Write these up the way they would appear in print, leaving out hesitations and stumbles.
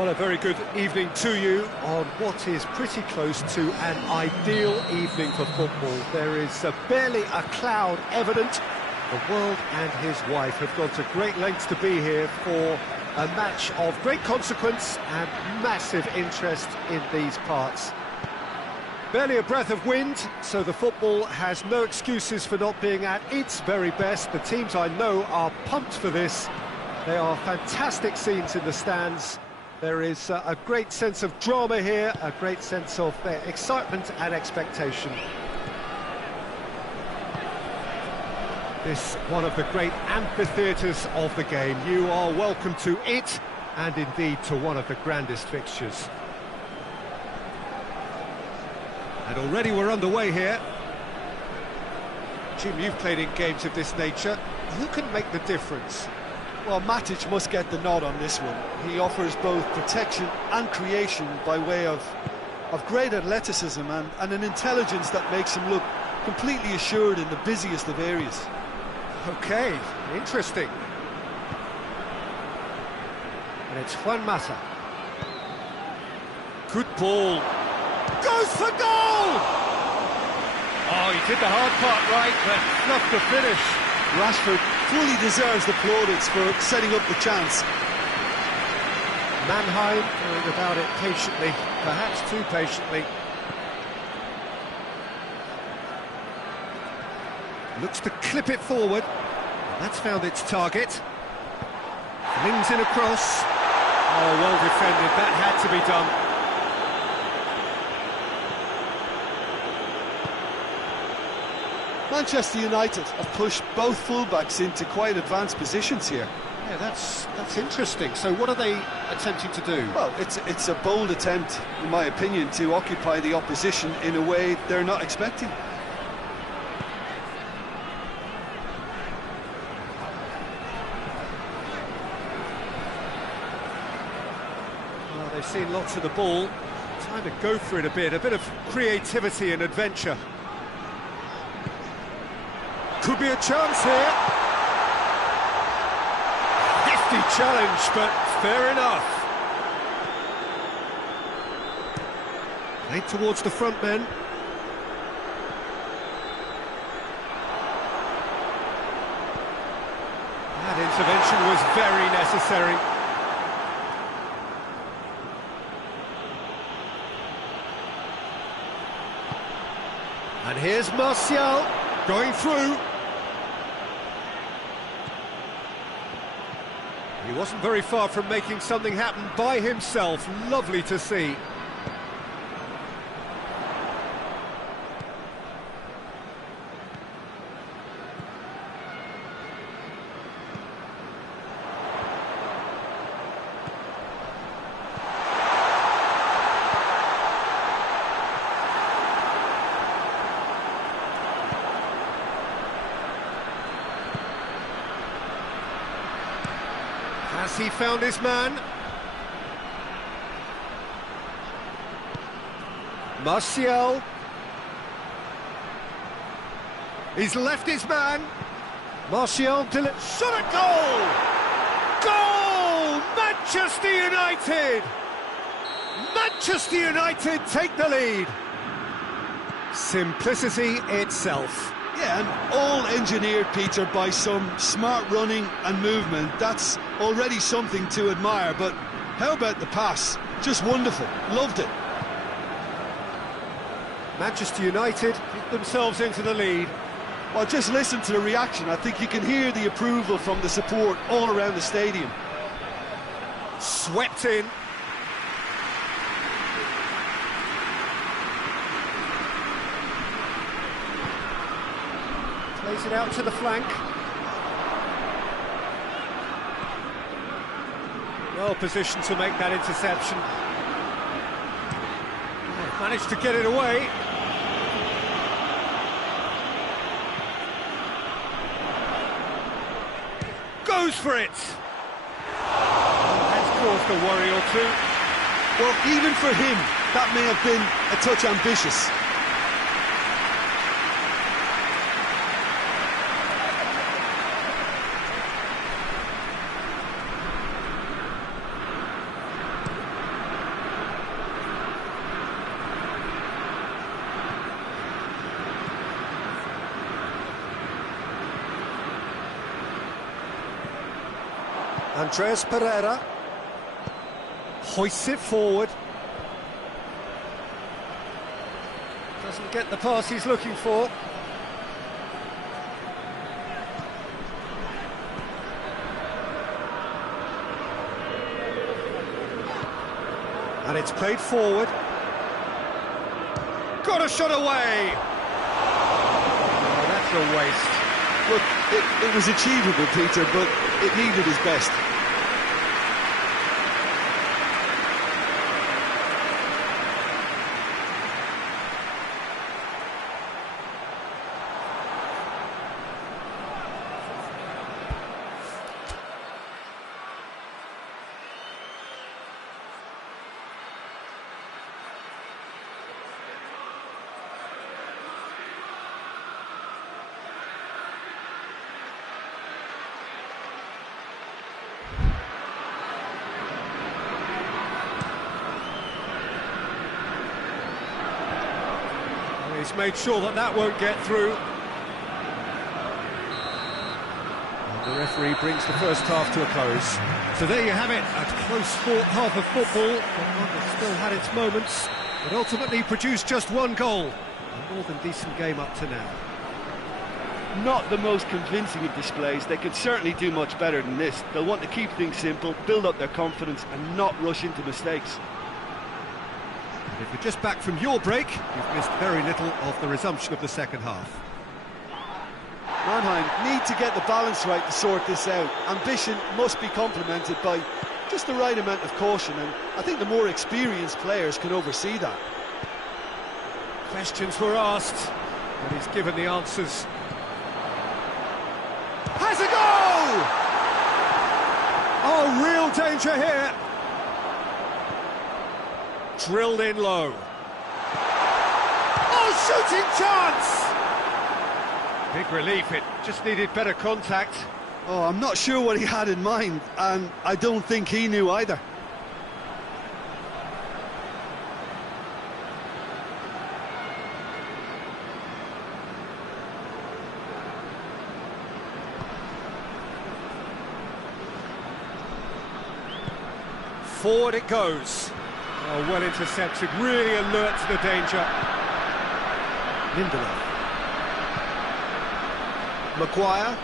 Well, a very good evening to you on what is pretty close to an ideal evening for football. There is barely a cloud evident. The world and his wife have gone to great lengths to be here for a match of great consequence and massive interest in these parts. Barely a breath of wind, so the football has no excuses for not being at its very best. The teams I know are pumped for this. They are fantastic scenes in the stands. There is a great sense of drama here, a great sense of excitement and expectation. This one of the great amphitheatres of the game. You are welcome to it, and indeed to one of the grandest fixtures. And already we're underway here. Jim, you've played in games of this nature. Who can make the difference? Well, Matic must get the nod on this one. He offers both protection and creation by way of great athleticism and an intelligence that makes him look completely assured in the busiest of areas. Okay, interesting. And it's Juan Mata. Good ball. Goes for goal! Oh, he did the hard part right, but not the finish. Rashford fully deserves the plaudits for setting up the chance. Mannheim going about it patiently, perhaps too patiently. Looks to clip it forward. That's found its target. Flings in across. Oh, well defended. That had to be done. Manchester United have pushed both fullbacks into quite advanced positions here. Yeah, that's interesting. So what are they attempting to do? Well, it's a bold attempt, in my opinion, to occupy the opposition in a way they're not expecting. Well, they've seen lots of the ball. Time to go for it a bit of creativity and adventure. Could be a chance here. Hefty challenge, but fair enough. Played towards the front men. That intervention was very necessary. And here's Martial going through. He wasn't very far from making something happen by himself. Lovely to see. Has he found his man? Martial. He's left his man. Martial shot a goal! Goal! Manchester United! Manchester United take the lead. Simplicity itself. Yeah, and all engineered, Peter, by some smart running and movement. That's already something to admire, but how about the pass? Just wonderful. Loved it. Manchester United get themselves into the lead. Well, just listen to the reaction. I think you can hear the approval from the support all around the stadium. Swept in. Plays it out to the flank. Well positioned to make that interception. Managed to get it away. Goes for it. That's caused a worry or two. Well, even for him, that may have been a touch ambitious. Andreas Pereira hoists it forward. Doesn't get the pass he's looking for. And it's played forward. Got a shot away! Oh, that's a waste. Look, it was achievable, Peter, but it needed his best. He's made sure that that won't get through. And the referee brings the first half to a close. So there you have it, a close-fought half of football, but one that still had its moments, but ultimately produced just one goal. A more than decent game up to now. Not the most convincing of displays. They could certainly do much better than this. They'll want to keep things simple, build up their confidence and not rush into mistakes. If you're just back from your break, you've missed very little of the resumption of the second half. Mannheim need to get the balance right to sort this out. Ambition must be complemented by just the right amount of caution, and I think the more experienced players can oversee that. Questions were asked, and he's given the answers. Has a goal! Oh, real danger here. Drilled in low. Oh, shooting chance! Big relief, it just needed better contact. Oh, I'm not sure what he had in mind, and I don't think he knew either. Forward it goes. Oh, well intercepted, really alert to the danger. Lindelof. Maguire.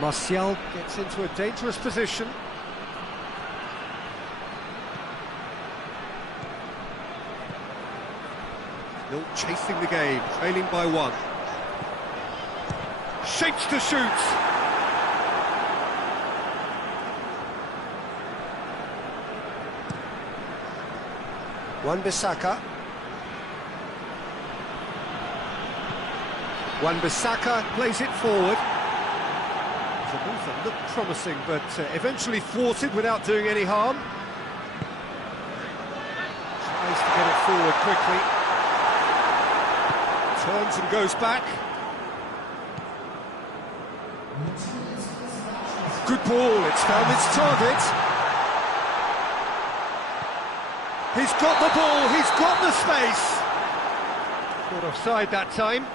Martial gets into a dangerous position. Still chasing the game, trailing by one. Shapes to shoot. Wan-Bissaka. Wan-Bissaka plays it forward. It's a move that looked promising, but eventually thwarted without doing any harm. Tries to get it forward quickly. Turns and goes back. Good ball, it's found its target. He's got the ball, he's got the space. Not offside that time.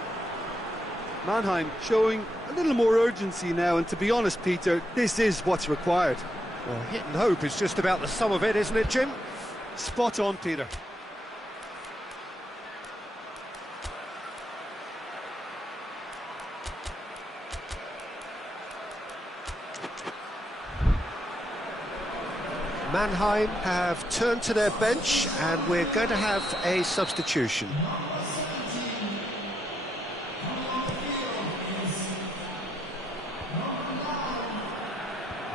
Mannheim showing a little more urgency now, and to be honest, Peter, this is what's required. Well, hit and hope is just about the sum of it, isn't it, Jim? Spot on, Peter. Mannheim have turned to their bench, and we're going to have a substitution.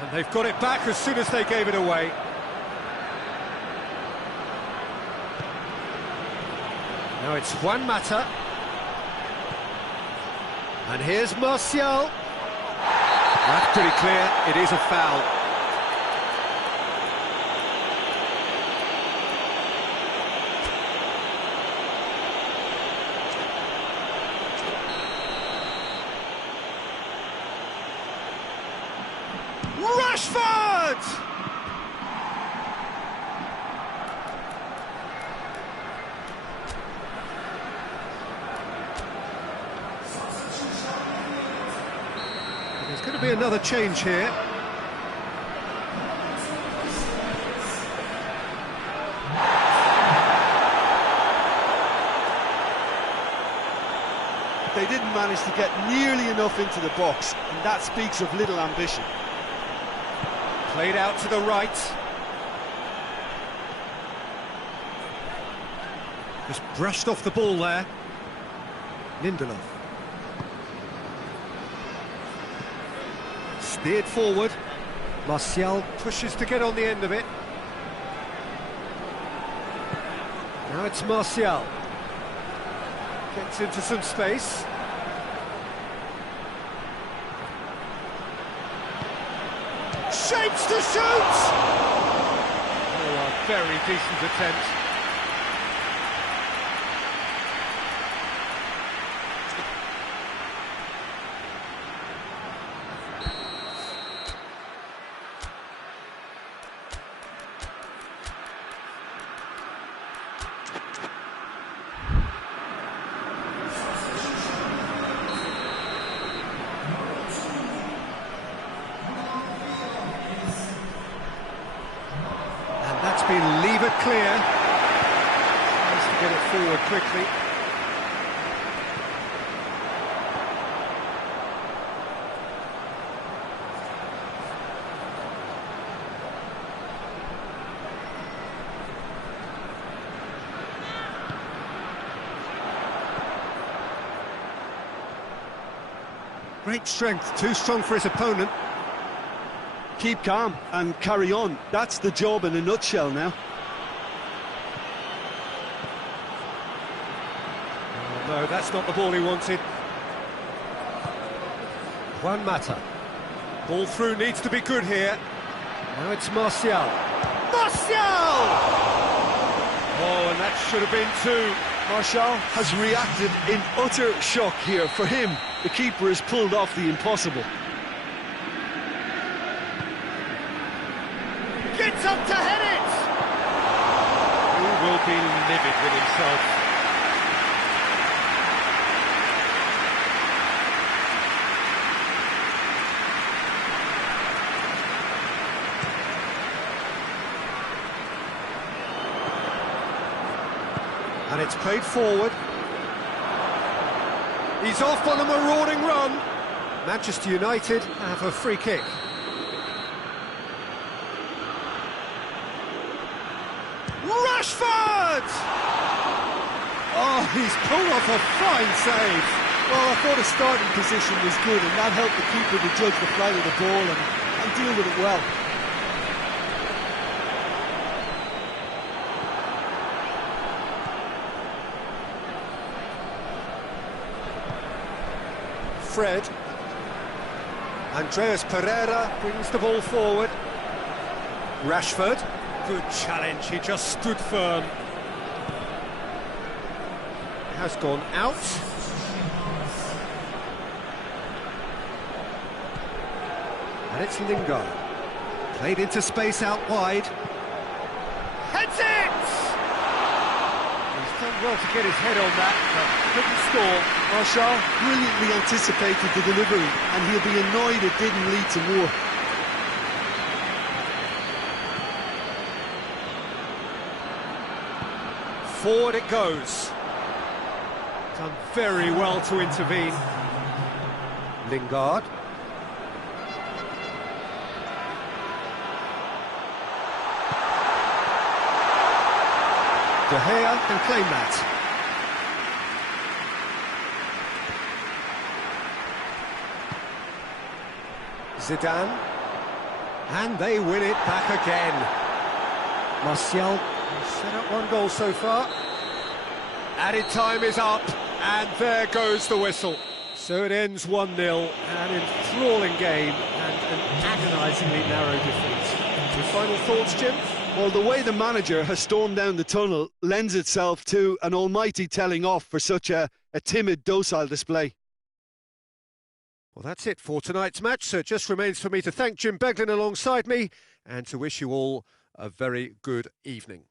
And they've got it back as soon as they gave it away. Now it's Juan Mata. And here's Martial. That's pretty clear, it is a foul. Rashford! There's going to be another change here. they didn't manage to get nearly enough into the box, and that speaks of little ambition. Played out to the right. Just brushed off the ball there. Lindelof. Steered forward. Martial pushes to get on the end of it. Now it's Martial. Gets into some space. Shapes to shoot! Oh, a very decent attempt. That's been levered clear. Tries to get it forward quickly. Great strength, too strong for his opponent. Keep calm and carry on. That's the job in a nutshell now. Oh, no, that's not the ball he wanted. Juan Mata. Ball through needs to be good here. Now it's Martial. Martial! Oh, and that should have been two. Martial has reacted in utter shock here. For him, the keeper has pulled off the impossible. Gets up to head it! He will be livid with himself. And it's played forward. He's off on a marauding run. Manchester United have a free kick. Rashford! Oh, he's pulled off a fine save. Well, I thought his starting position was good, and that helped the keeper to judge the flight of the ball and deal with it well. Fred. Andreas Pereira brings the ball forward. Rashford. Good challenge, he just stood firm. Has gone out. And it's Lingard. Played into space out wide. Heads it! He's done well to get his head on that, but couldn't score. Martial brilliantly anticipated the delivery, and he'll be annoyed it didn't lead to more. Forward it goes. Done very well to intervene. Lingard. De Gea can claim that. Zidane. And they win it back again. Martial set up one goal so far. Added time is up, and there goes the whistle. So it ends 1-0, an enthralling game and an agonisingly narrow defeat. Your final thoughts, Jim? Well, the way the manager has stormed down the tunnel lends itself to an almighty telling off for such a timid, docile display. Well, that's it for tonight's match, so it just remains for me to thank Jim Beglin alongside me and to wish you all a very good evening.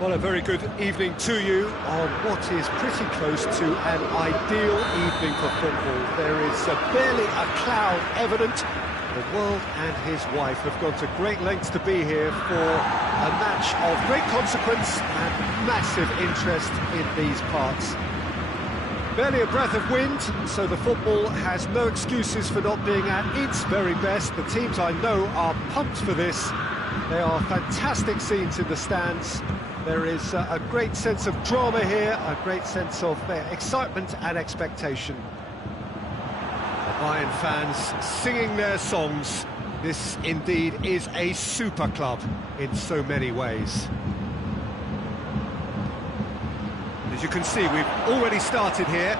Well, a very good evening to you on what is pretty close to an ideal evening for football. There is barely a cloud evident. The world and his wife have gone to great lengths to be here for a match of great consequence and massive interest in these parts. Barely a breath of wind, so the football has no excuses for not being at its very best. The teams I know are pumped for this. There are fantastic scenes in the stands. There is a great sense of drama here, a great sense of excitement and expectation. The Bayern fans singing their songs. This indeed is a super club in so many ways. As you can see, we've already started here.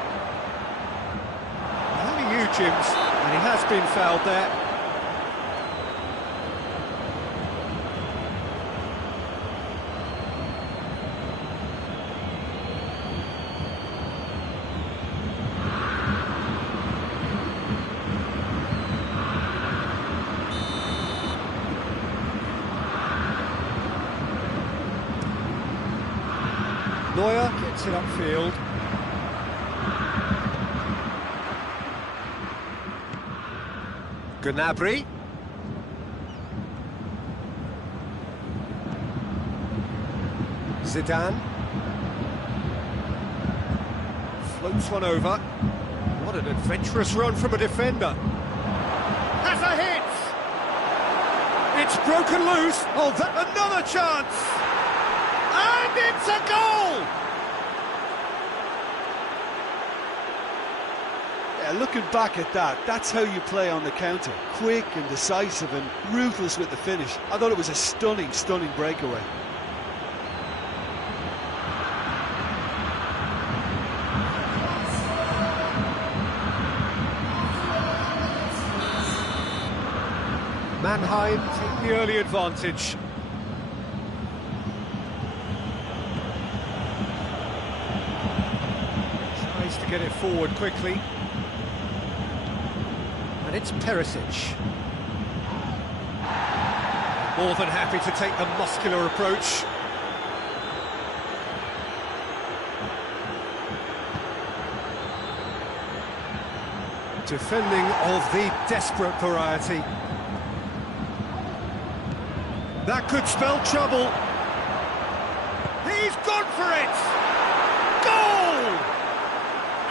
Only you, Jims, and he has been fouled there. Neuer gets it upfield. Gnabry. Zidane. Floats one over. What an adventurous run from a defender. Has a hit! It's broken loose. Oh, another chance! And it's a goal! Yeah, looking back at that, that's how you play on the counter. Quick and decisive and ruthless with the finish. I thought it was a stunning, stunning breakaway. Mannheim take the early advantage. Tries to get it forward quickly. And it's Perisic. More than happy to take the muscular approach. Defending of the desperate variety. That could spell trouble. He's gone for it! Goal!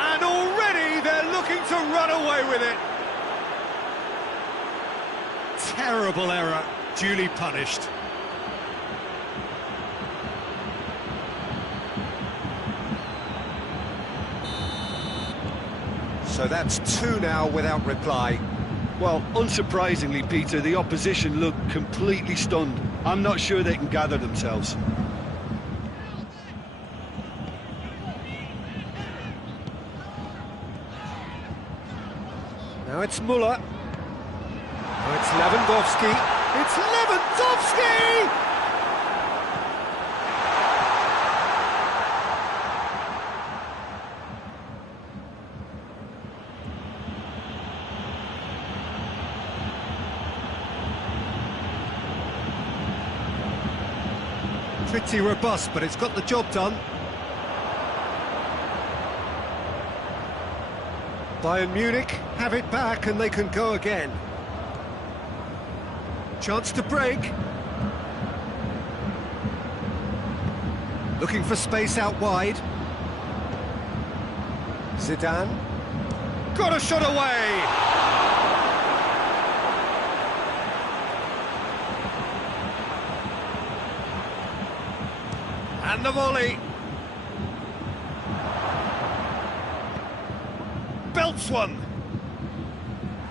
And already they're looking to run away with it. Terrible error, duly punished. So that's two now without reply. Well, unsurprisingly, Peter, the opposition look completely stunned. I'm not sure they can gather themselves. Now it's Müller. Now it's Lewandowski. It's Lewandowski! Pretty robust, but it's got the job done. Bayern Munich have it back and they can go again. Chance to break. Looking for space out wide. Zidane. Got a shot away! And the volley. Belts one.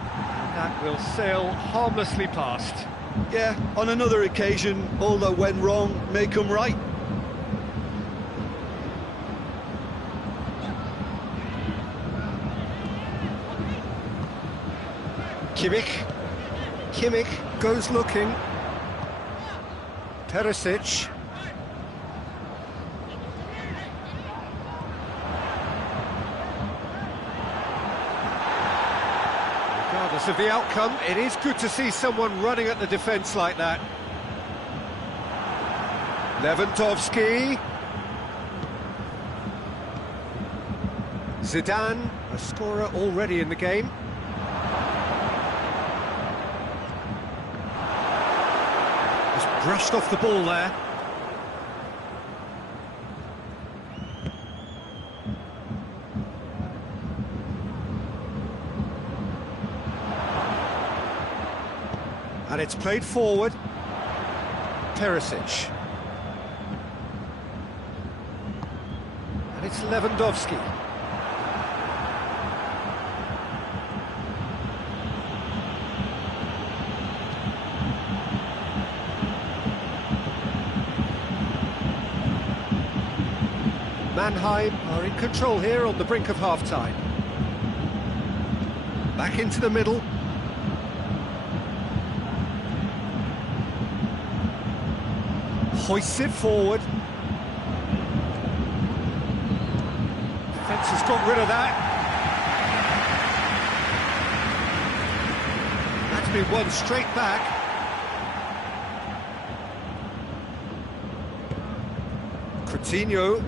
That will sail harmlessly past. Yeah, on another occasion, all that went wrong may come right. Kimmich goes looking. Perisic. Regardless of the outcome, it is good to see someone running at the defence like that. Lewandowski. Zidane, a scorer already in the game. Just brushed off the ball there. And it's played forward. Perisic. And it's Lewandowski. Mannheim are in control here on the brink of half-time. Back into the middle. Hoists it forward. Defence has got rid of that. That's been won straight back. Coutinho.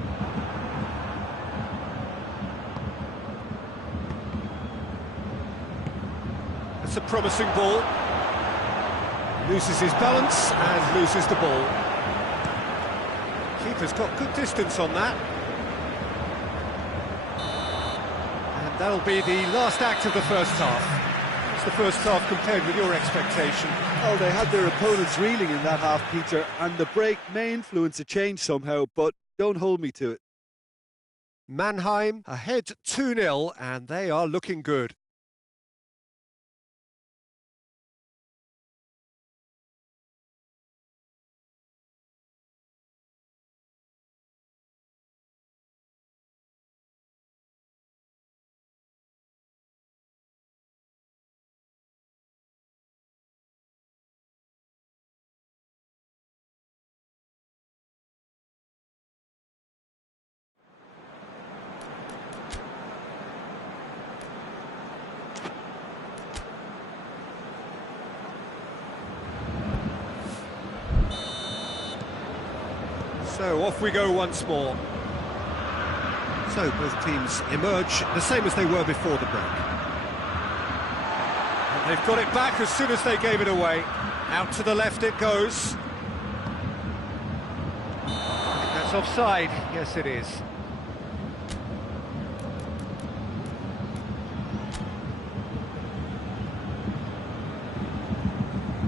That's a promising ball. Loses his balance and loses the ball. Keeper's got good distance on that. And that'll be the last act of the first half. What's the first half compared with your expectation? Oh, they had their opponents reeling in that half, Peter, and the break may influence a change somehow, but don't hold me to it. Mannheim ahead 2-0, and they are looking good. So off we go once more. So both teams emerge the same as they were before the break. And they've got it back as soon as they gave it away. Out to the left it goes. That's offside. Yes, it is.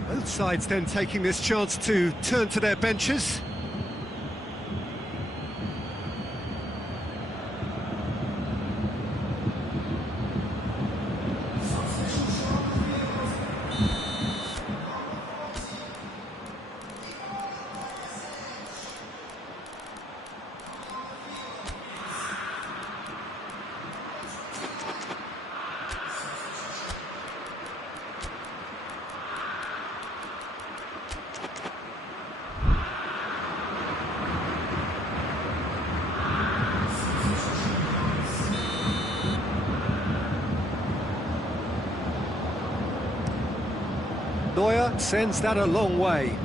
Both sides then taking this chance to turn to their benches. Neuer sends that a long way.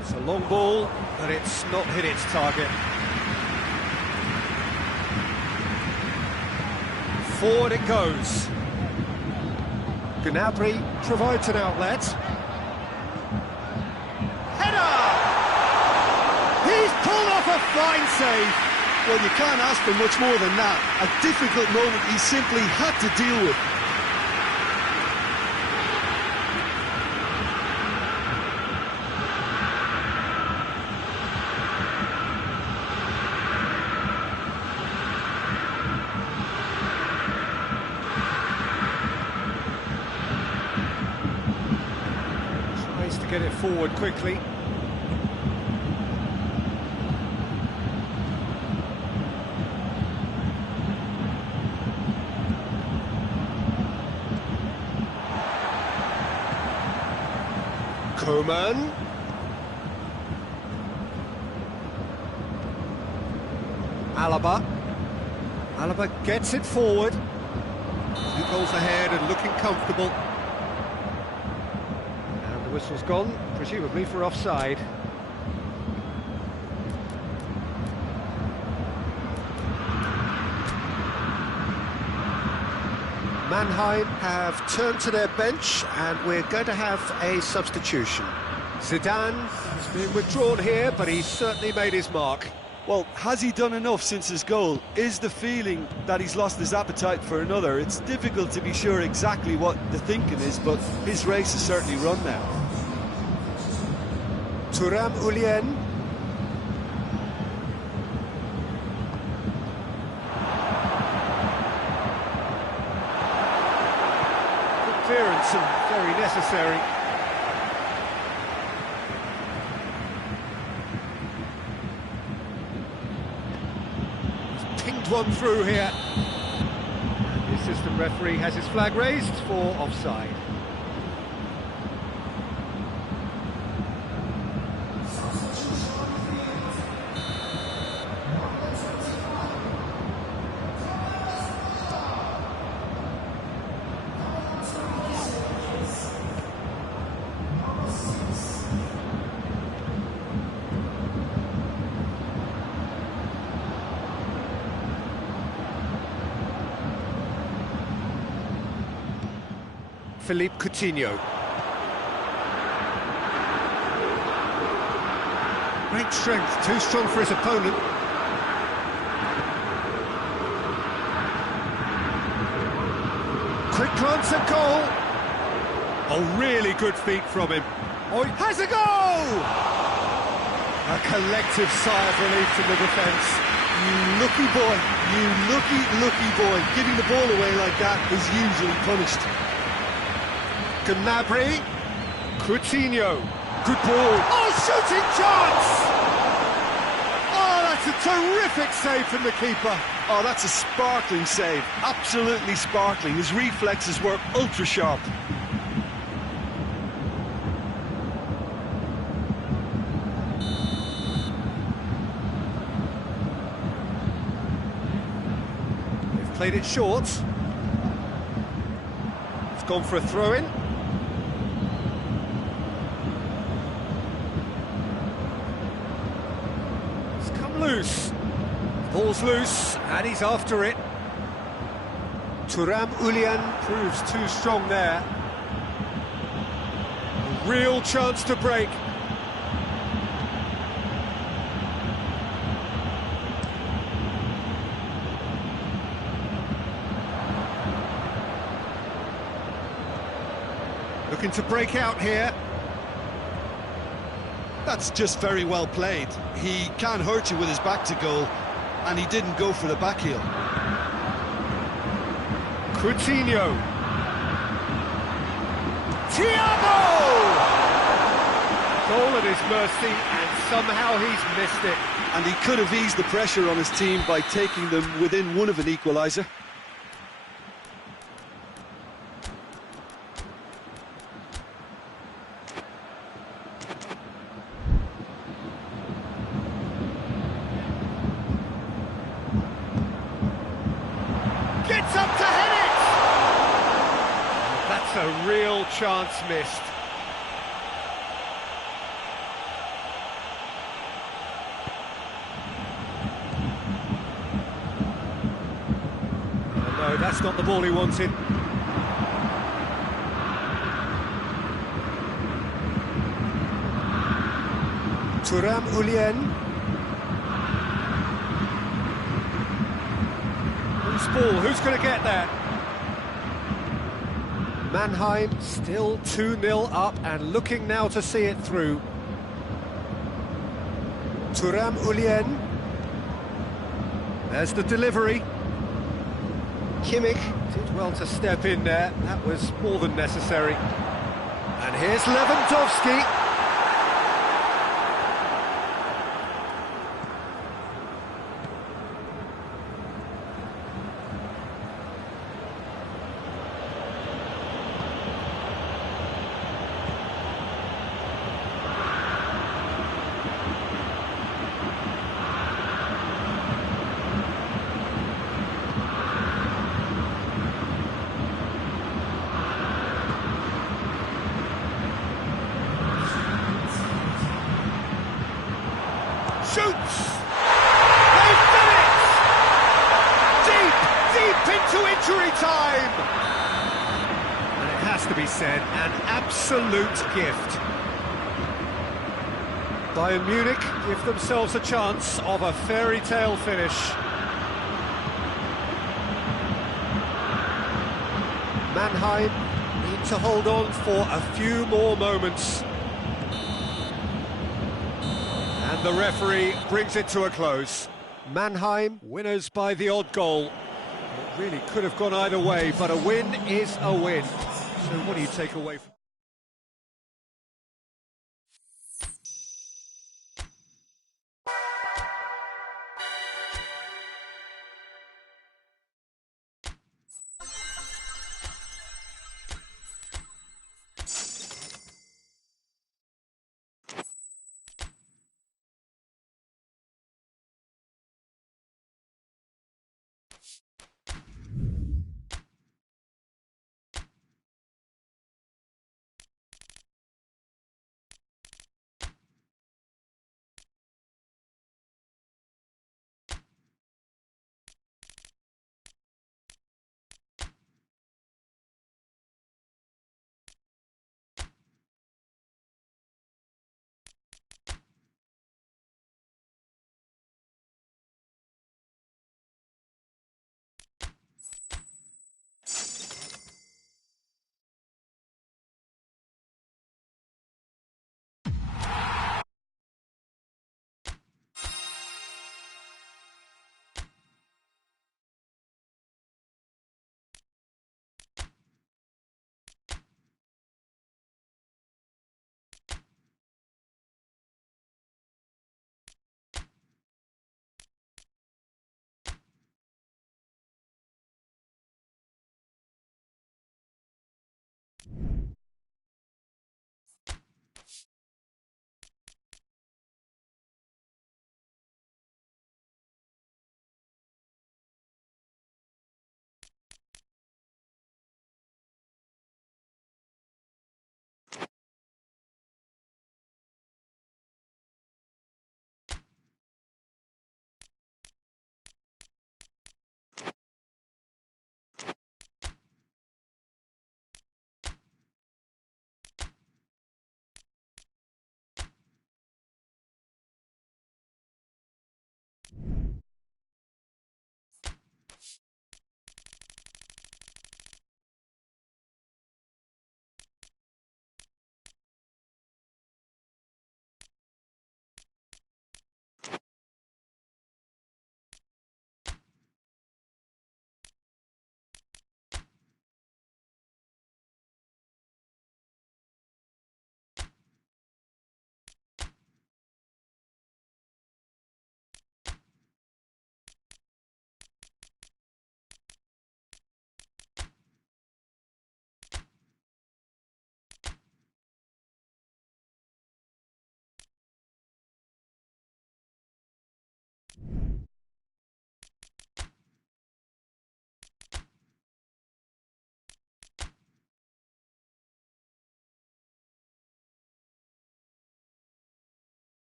It's a long ball, but it's not hit its target. Forward it goes. Gnabry provides an outlet. Header! He's pulled off a fine save. Well, you can't ask for much more than that. A difficult moment he simply had to deal with. Tries to get it forward quickly. Coman. Alaba gets it forward. 2 goals ahead and looking comfortable. whistle's gone, presumably for offside. Mannheim have turned to their bench, and we're going to have a substitution. Zidane has been withdrawn here, but he's certainly made his mark. Well, has he done enough since his goal? Is the feeling that he's lost his appetite for another? It's difficult to be sure exactly what the thinking is, but his race is certainly run now. Thuram Ulien. Good clearance and very necessary. One through here. The assistant referee has his flag raised for offside. Philippe Coutinho. Great strength, too strong for his opponent. Quick glance at goal. Oh, really good feet from him. Oh, he has a goal! A collective sigh of relief from the defence. You lucky boy, you lucky boy. Giving the ball away like that is usually punished. Gnabry, Coutinho, good ball. Oh, shooting chance! Oh, that's a terrific save from the keeper. Oh, that's a sparkling save, absolutely sparkling. His reflexes were ultra sharp. They've played it short. It's gone for a throw-in. Loose. Ball's loose, and he's after it. Thuram Ulien proves too strong there. A real chance to break. Looking to break out here. That's just very well played. He can't hurt you with his back to goal, and he didn't go for the back heel. Coutinho. Thiago! Goal at his mercy, and somehow he's missed it. And he could have eased the pressure on his team by taking them within one of an equaliser. Gets up to head it! That's a real chance missed. No, that's not the ball he wanted. Thuram Ulien. Ball, who's going to get there? Mannheim still 2-0 up and looking now to see it through. Thuram Ulien. There's the delivery. Kimmich did well to step in there. That was more than necessary. And here's Lewandowski. shoots! They've done it! Deep into injury time! And it has to be said, an absolute gift. Bayern Munich give themselves a chance of a fairy tale finish. Mannheim need to hold on for a few more moments. And the referee brings it to a close. Mannheim winners by the odd goal. It really could have gone either way, but a win is a win. So what do you take away from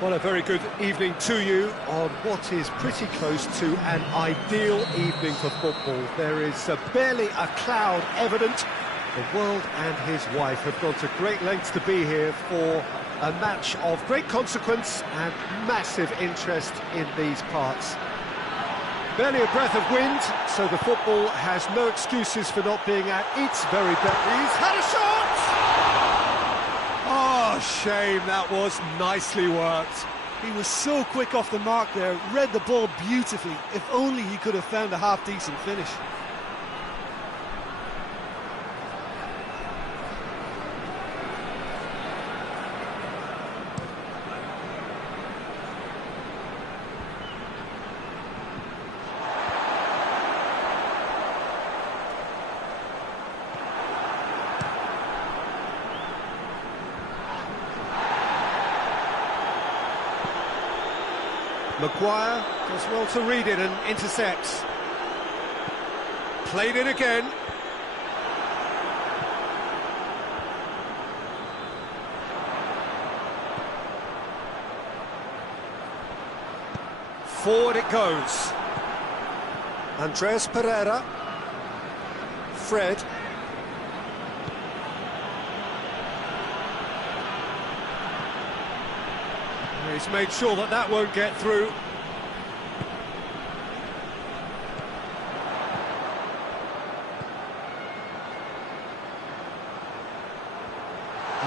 Well, a very good evening to you on what is pretty close to an ideal evening for football. There is barely a cloud evident. The world and his wife have gone to great lengths to be here for a match of great consequence and massive interest in these parts. Barely a breath of wind, so the football has no excuses for not being at its very best. He's had a shot! Oh, shame, that was nicely worked. He was so quick off the mark there, read the ball beautifully. If only he could have found a half-decent finish. Maguire does well to read it and intercepts. Played it again. Forward it goes. Andres Pereira. Fred. He's made sure that that won't get through.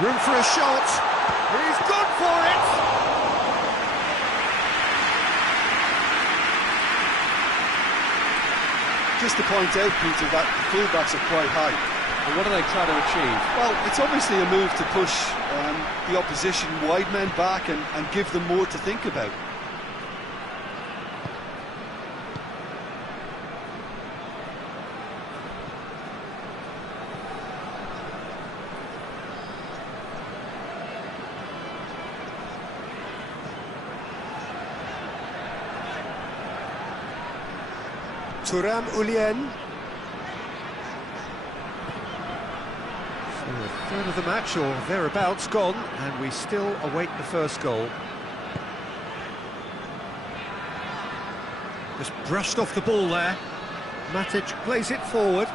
Room for a shot. He's gone for it. Just to point out, Peter, that the fullbacks are quite high. And what are they trying to achieve? Well, it's obviously a move to push the opposition wide men back and give them more to think about. Thuram Ulien. So a third of the match or thereabouts gone, and we still await the first goal. Just brushed off the ball there. Matic plays it forward.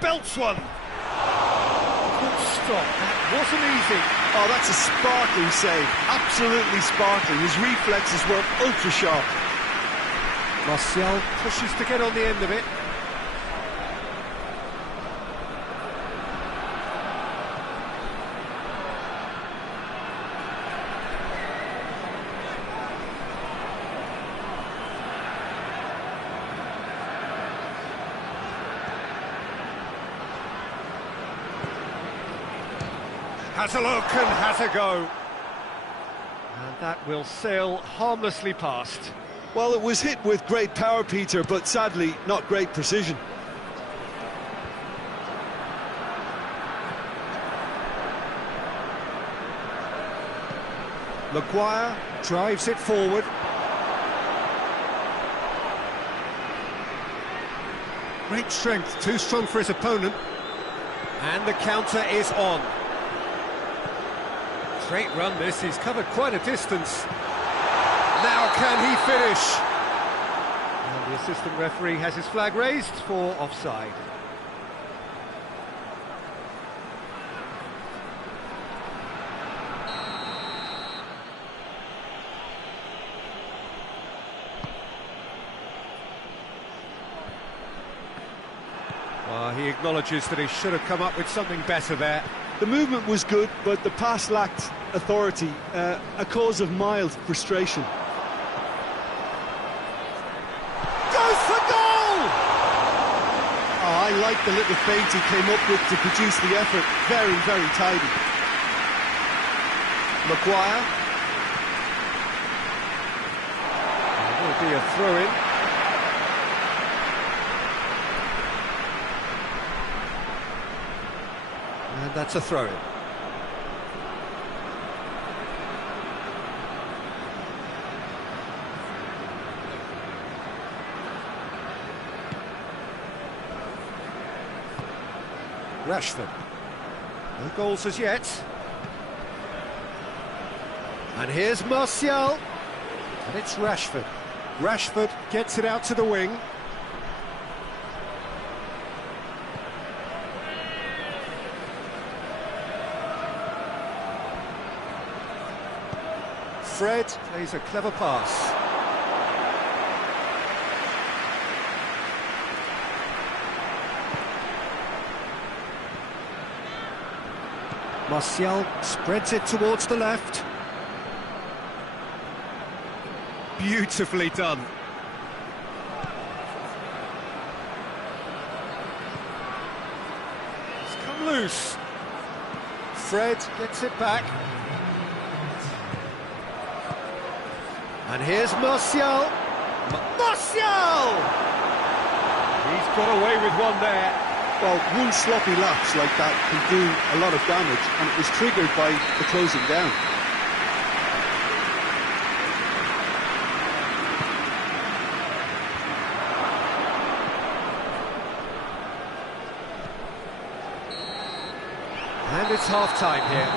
Belts one. Good stop. That wasn't easy. Oh, that's a sparkling save. Absolutely sparkling. His reflexes were ultra sharp. Martial pushes to get on the end of it. Has a look and has a go. And that will sail harmlessly past. Well, it was hit with great power, Peter, but sadly not great precision. Maguire drives it forward. Great strength, too strong for his opponent. And the counter is on. Great run this, he's covered quite a distance. Now can he finish? And the assistant referee has his flag raised for offside. Well, he acknowledges that he should have come up with something better there. The movement was good, but the pass lacked authority, a cause of mild frustration. Goes for goal! Oh, I like the little feint he came up with to produce the effort. Very, very tidy. Maguire. There will be a throw-in. And that's a throw-in. Rashford. No goals as yet. And here's Martial. And it's Rashford. Rashford gets it out to the wing. Fred plays a clever pass. Martial spreads it towards the left. Beautifully done. It's come loose. Fred gets it back. And here's Martial. Martial! He's got away with one there. Well, one sloppy lapse like that can do a lot of damage, and it was triggered by the closing down. And it's half-time here.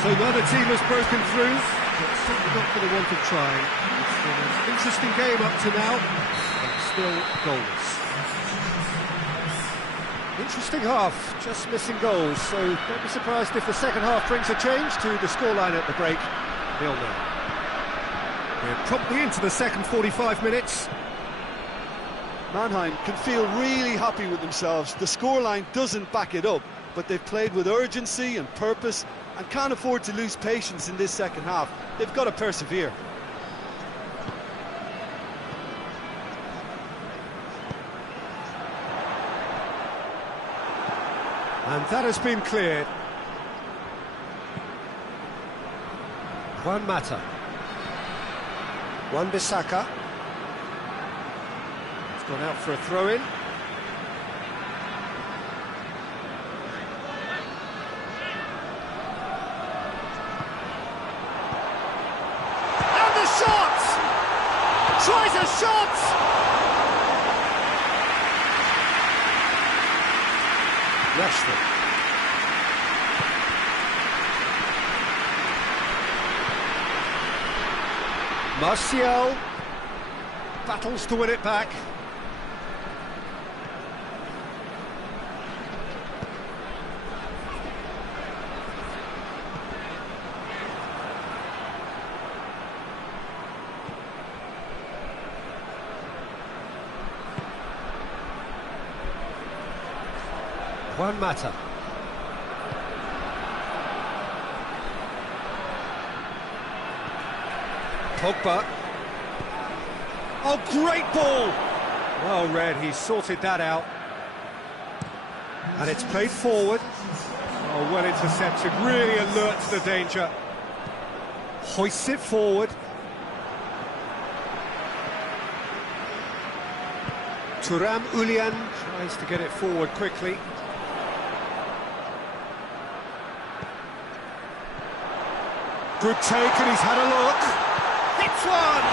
So neither team has broken through, but certainly not for the want of trying. It's been an interesting game up to now, but still goals. Interesting half, just missing goals, so don't be surprised if the second half brings a change to the scoreline at the break. 0-0. We're promptly into the second 45 minutes. Mannheim can feel really happy with themselves. The scoreline doesn't back it up, but they've played with urgency and purpose and can't afford to lose patience in this second half. They've got to persevere. And that has been cleared. Juan Mata. Wan-Bissaka. It's gone out for a throw-in. And the shot! Tries a shot! Rashford. Martial battles to win it back. Juan Mata. Pogba. Oh, great ball! Well read, he sorted that out. And it's played forward. Oh, well intercepted, really alert to the danger. Hoists it forward. Thuram Ulian tries to get it forward quickly. Good take, and he's had a look. Hits one!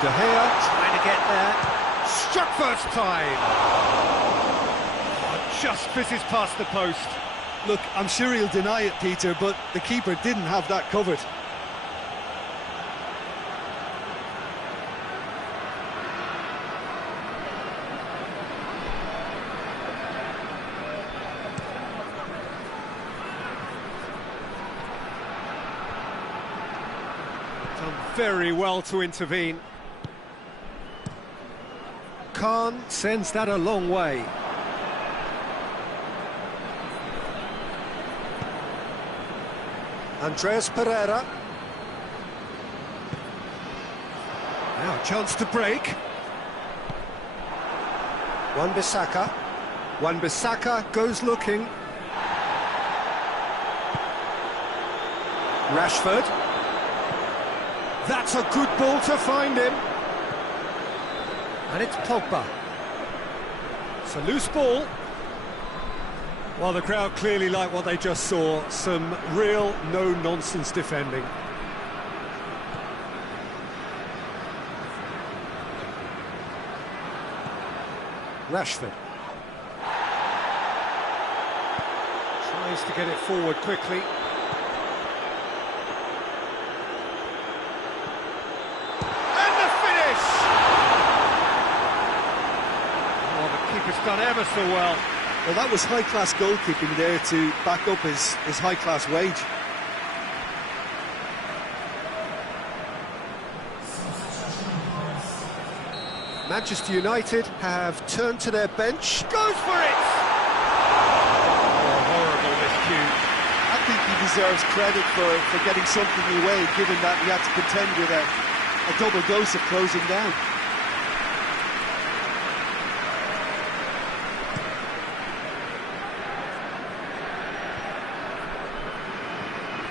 De Gea trying to get there. Struck first time. Oh, just fizzes past the post. Look, I'm sure he'll deny it, Peter, but the keeper didn't have that covered. Done very well to intervene. Khan sends that a long way. Andreas Pereira. Now a chance to break. Wan-Bissaka. Wan-Bissaka goes looking. Rashford. That's a good ball to find him. And it's Pogba. It's a loose ball. Well, the crowd clearly like what they just saw. Some real no-nonsense defending. Rashford. Tries to get it forward quickly. And the finish! Oh, the keeper's done ever so well. Well, that was high-class goalkeeping there to back up his high-class wage. Manchester United have turned to their bench. Goes for it! Oh, horrible miscue. I think he deserves credit for getting something away, given that he had to contend with a double dose of closing down.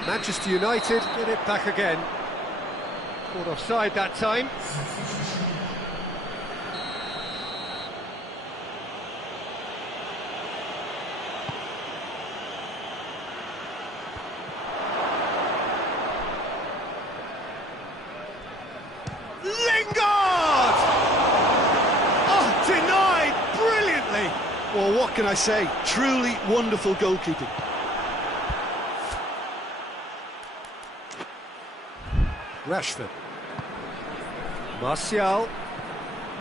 Manchester United get it back again. Caught offside that time. Lingard! Oh, denied brilliantly. Well, what can I say? Truly wonderful goalkeeping. Rashford. Martial.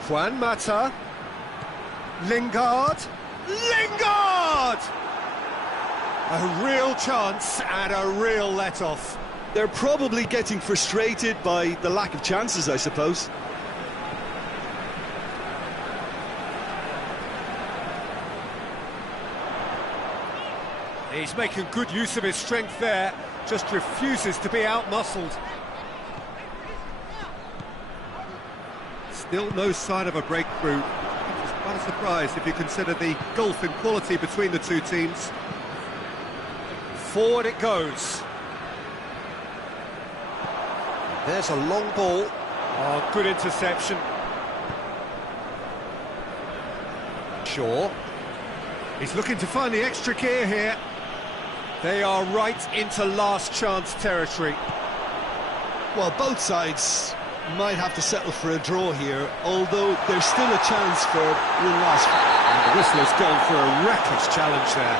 Juan Mata. Lingard. Lingard! A real chance and a real let-off. They're probably getting frustrated by the lack of chances, I suppose. He's making good use of his strength there, just refuses to be out-muscled. Still no sign of a breakthrough. It was quite a surprise if you consider the gulf in quality between the two teams. Forward it goes. There's a long ball. Oh, good interception. Shaw. He's looking to find the extra gear here. They are right into last chance territory. Well, both sides might have to settle for a draw here, although there's still a chance for one last. And the whistle has gone for a reckless challenge there.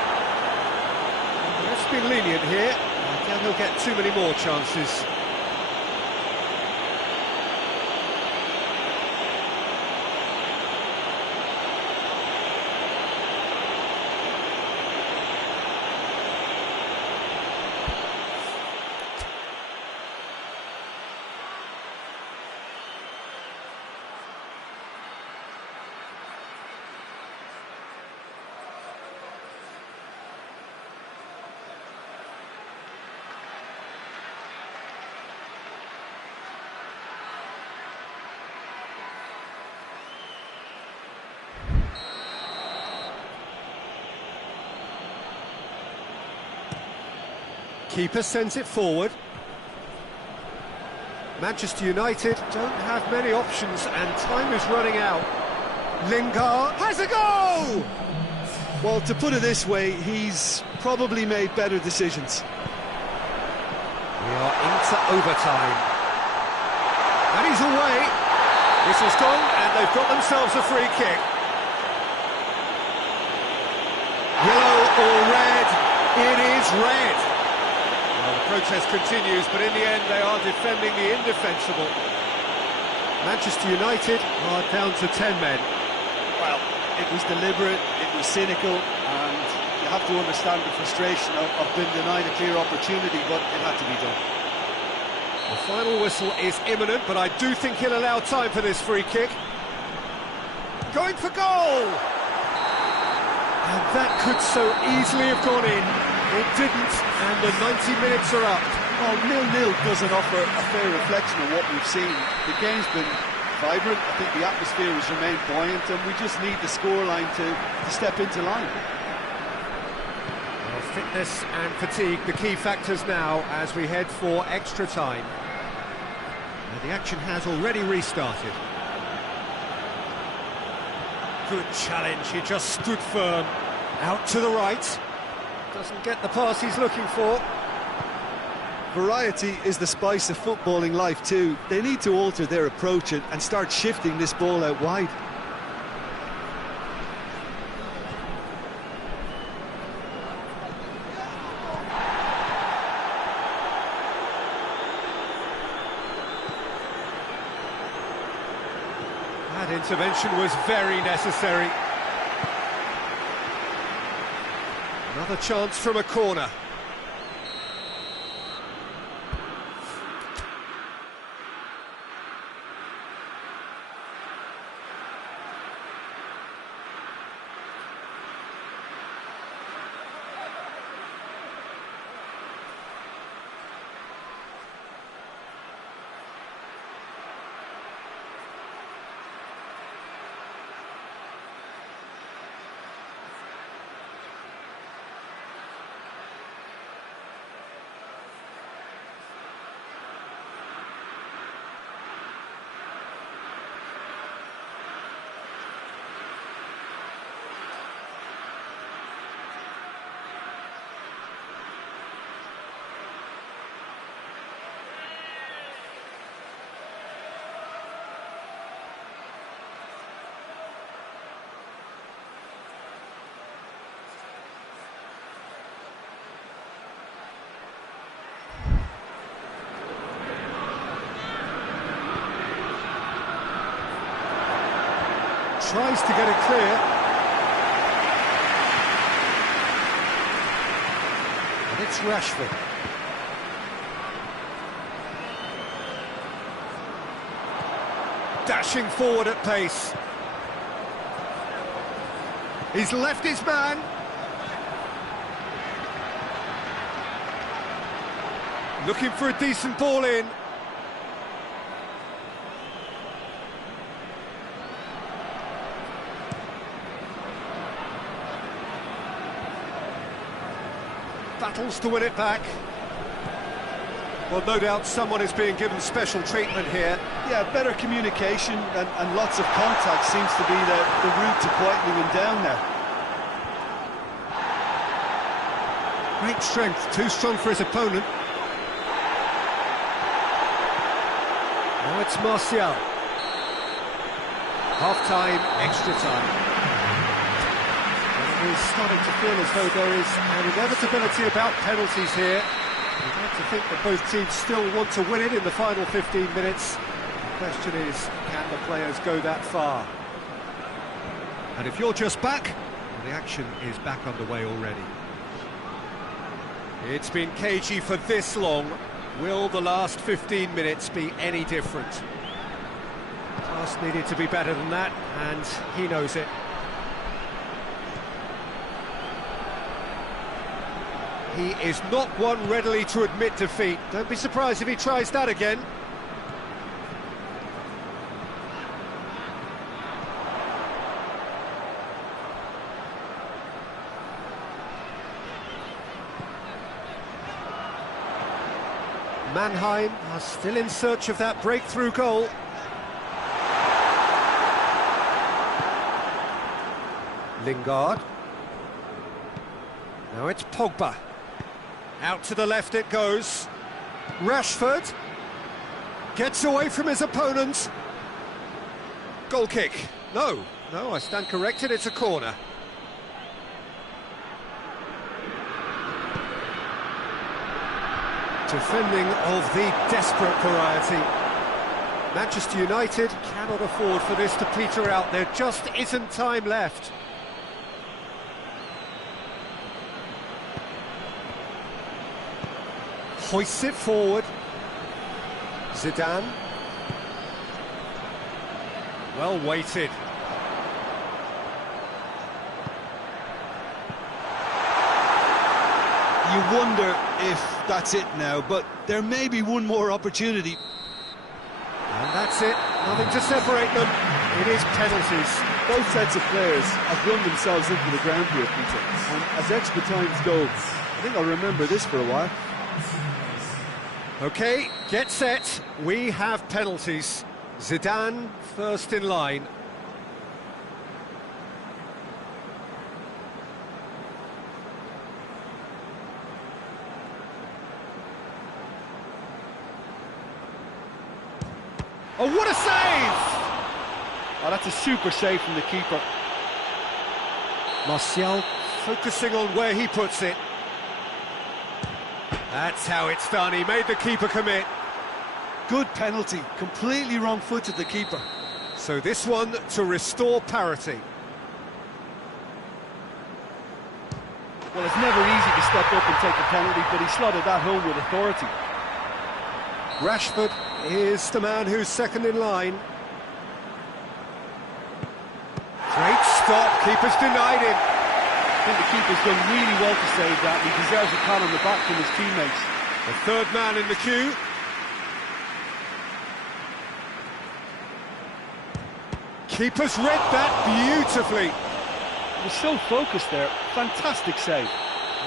Let's be lenient here. I doubt he'll get too many more chances. Keeper sends it forward. Manchester United don't have many options and time is running out. Lingard has a goal! Well, to put it this way, he's probably made better decisions. We are into overtime. And he's away. Whistle's gone and they've got themselves a free kick. Yellow or red? It is red. Well, the protest continues, but in the end they are defending the indefensible. Manchester United are down to 10 men. Well, it was deliberate, it was cynical, and you have to understand the frustration of being denied a clear opportunity, but it had to be done. The final whistle is imminent, but I do think he'll allow time for this free kick. Going for goal! And that could so easily have gone in. It didn't, and the 90 minutes are up. Well, 0-0 doesn't offer a fair reflection of what we've seen. The game's been vibrant, I think the atmosphere has remained buoyant, and we just need the scoreline to step into line. Well, fitness and fatigue, the key factors now as we head for extra time. And the action has already restarted. Good challenge, he just stood firm. Out to the right. Doesn't get the pass he's looking for. Variety is the spice of footballing life too. They need to alter their approach and start shifting this ball out wide. That intervention was very necessary. Another chance from a corner. Tries to get it clear. And it's Rashford. Dashing forward at pace. He's left his man. Looking for a decent ball in. Battles to win it back. Well, no doubt someone is being given special treatment here. Yeah, better communication and lots of contact seems to be the route to quietening him down now. Great strength, too strong for his opponent. Now it's Martial. Half-time, extra time. Is starting to feel as though there is an inevitability about penalties here. You'd like to think that both teams still want to win it in the final 15 minutes. The question is, can the players go that far? And if you're just back, well, the action is back underway already. It's been cagey for this long. Will the last 15 minutes be any different? Pass needed to be better than that, and he knows it. He is not one readily to admit defeat. Don't be surprised if he tries that again. Mannheim are still in search of that breakthrough goal. Lingard. Now it's Pogba. Out to the left it goes. Rashford gets away from his opponent. Goal kick. No, I stand corrected, it's a corner. Defending of the desperate variety. Manchester United cannot afford for this to peter out. There just isn't time left. Hoists it forward. Zidane. Well weighted. You wonder if that's it now, but there may be one more opportunity. And that's it. Nothing to separate them. It is penalties. Both sets of players have run themselves into the ground here, Peter. And as extra times go, I think I'll remember this for a while. OK, get set. We have penalties. Zidane first in line. Oh, what a save! Oh, that's a super save from the keeper. Martial focusing on where he puts it. That's how it's done. He made the keeper commit. Good penalty. Completely wrong-footed, the keeper. So this one to restore parity. Well, it's never easy to step up and take a penalty, but he slotted that home with authority. Rashford is the man who's second in line. Great stop, keeper's denied him. I think the keeper's done really well to save that. He deserves a pat on the back from his teammates. The third man in the queue. Keeper's read that beautifully. He was so focused there. Fantastic save.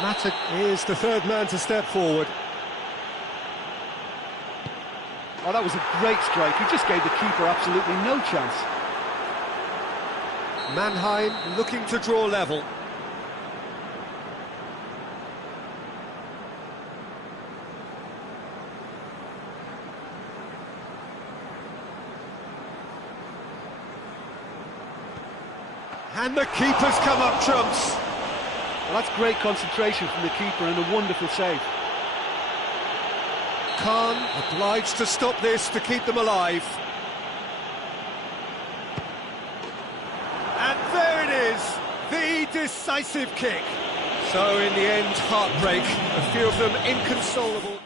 Mata is the third man to step forward. Oh, that was a great strike. He just gave the keeper absolutely no chance. Mannheim looking to draw level. And the keeper's come up trumps. Well, that's great concentration from the keeper and a wonderful save. Khan obliged to stop this to keep them alive. And there it is, the decisive kick. So in the end, heartbreak, a few of them inconsolable.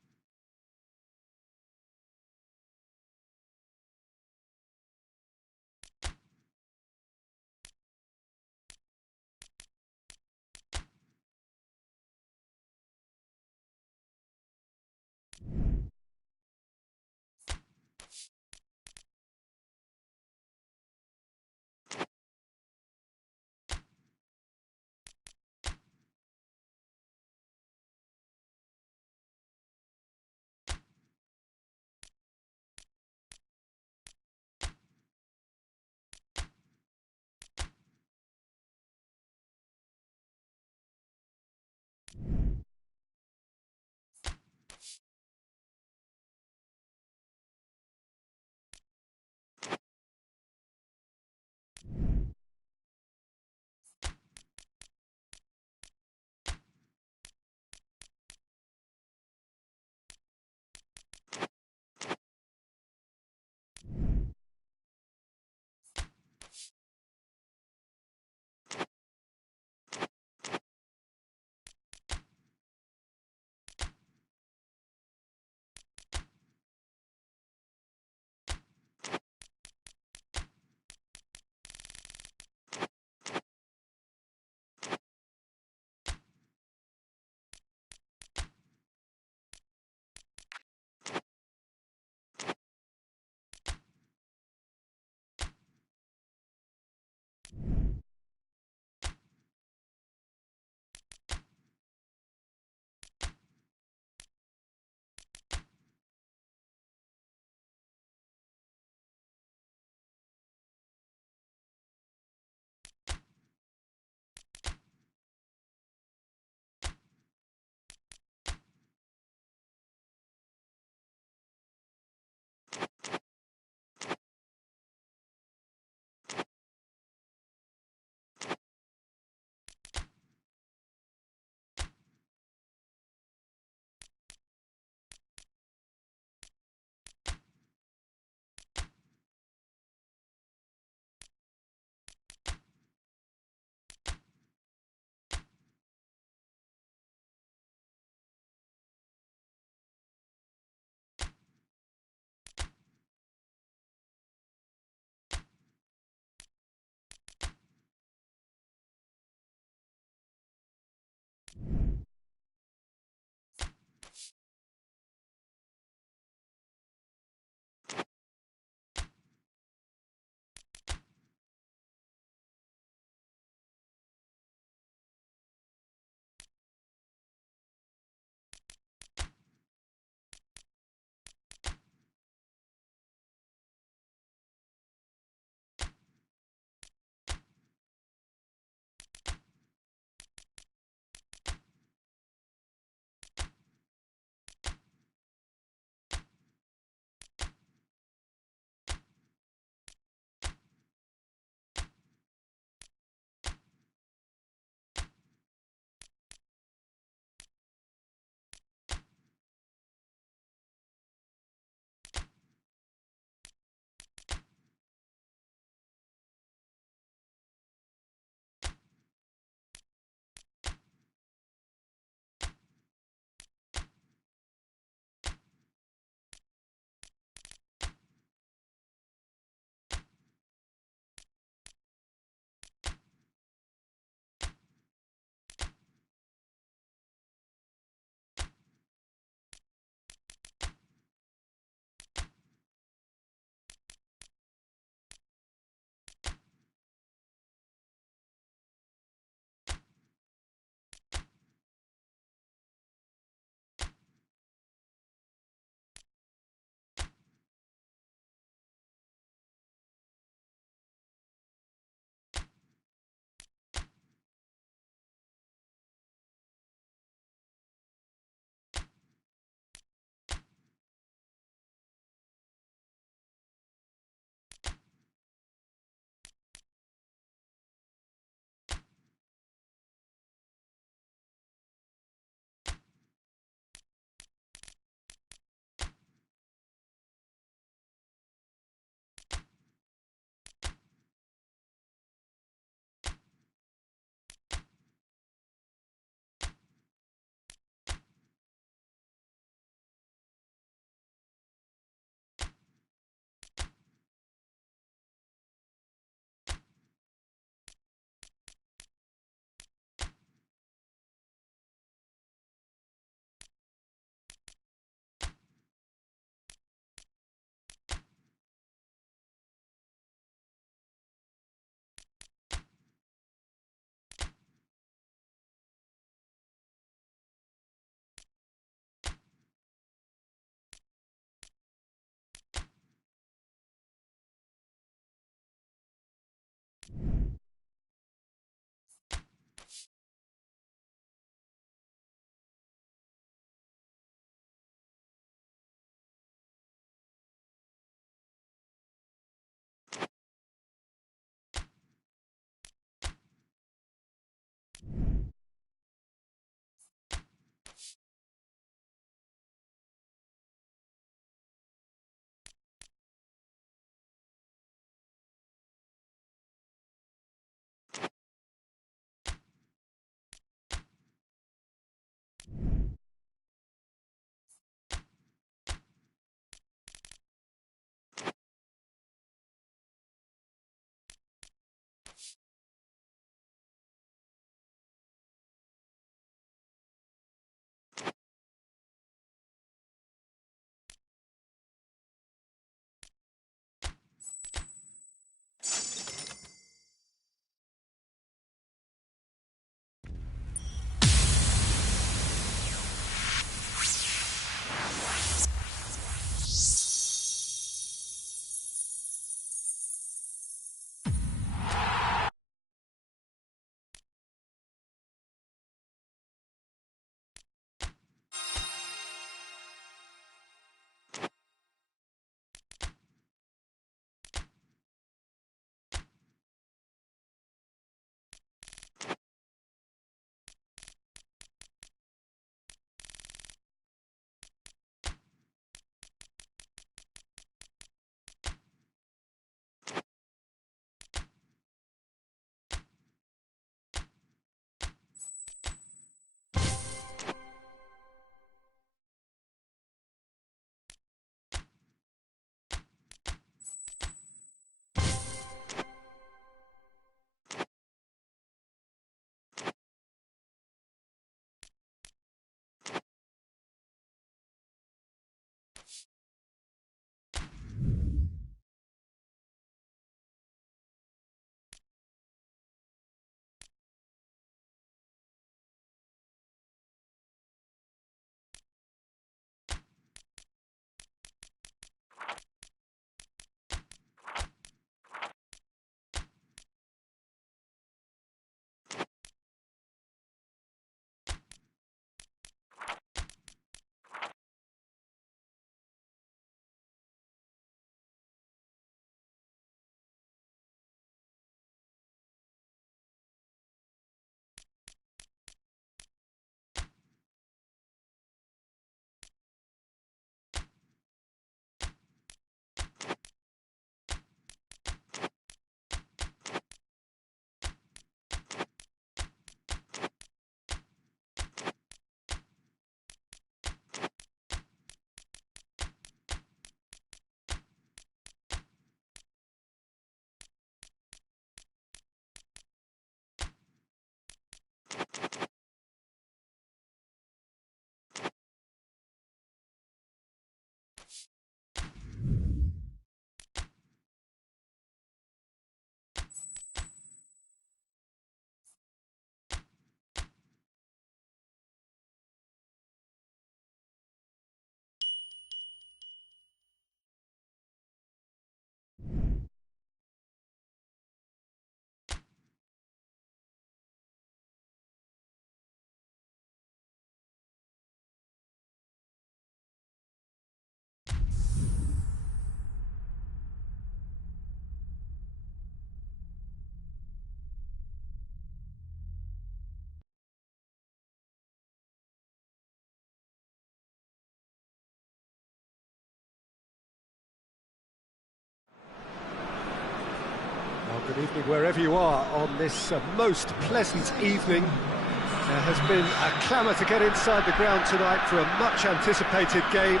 Good evening wherever you are on this most pleasant evening. There has been a clamour to get inside the ground tonight for a much anticipated game.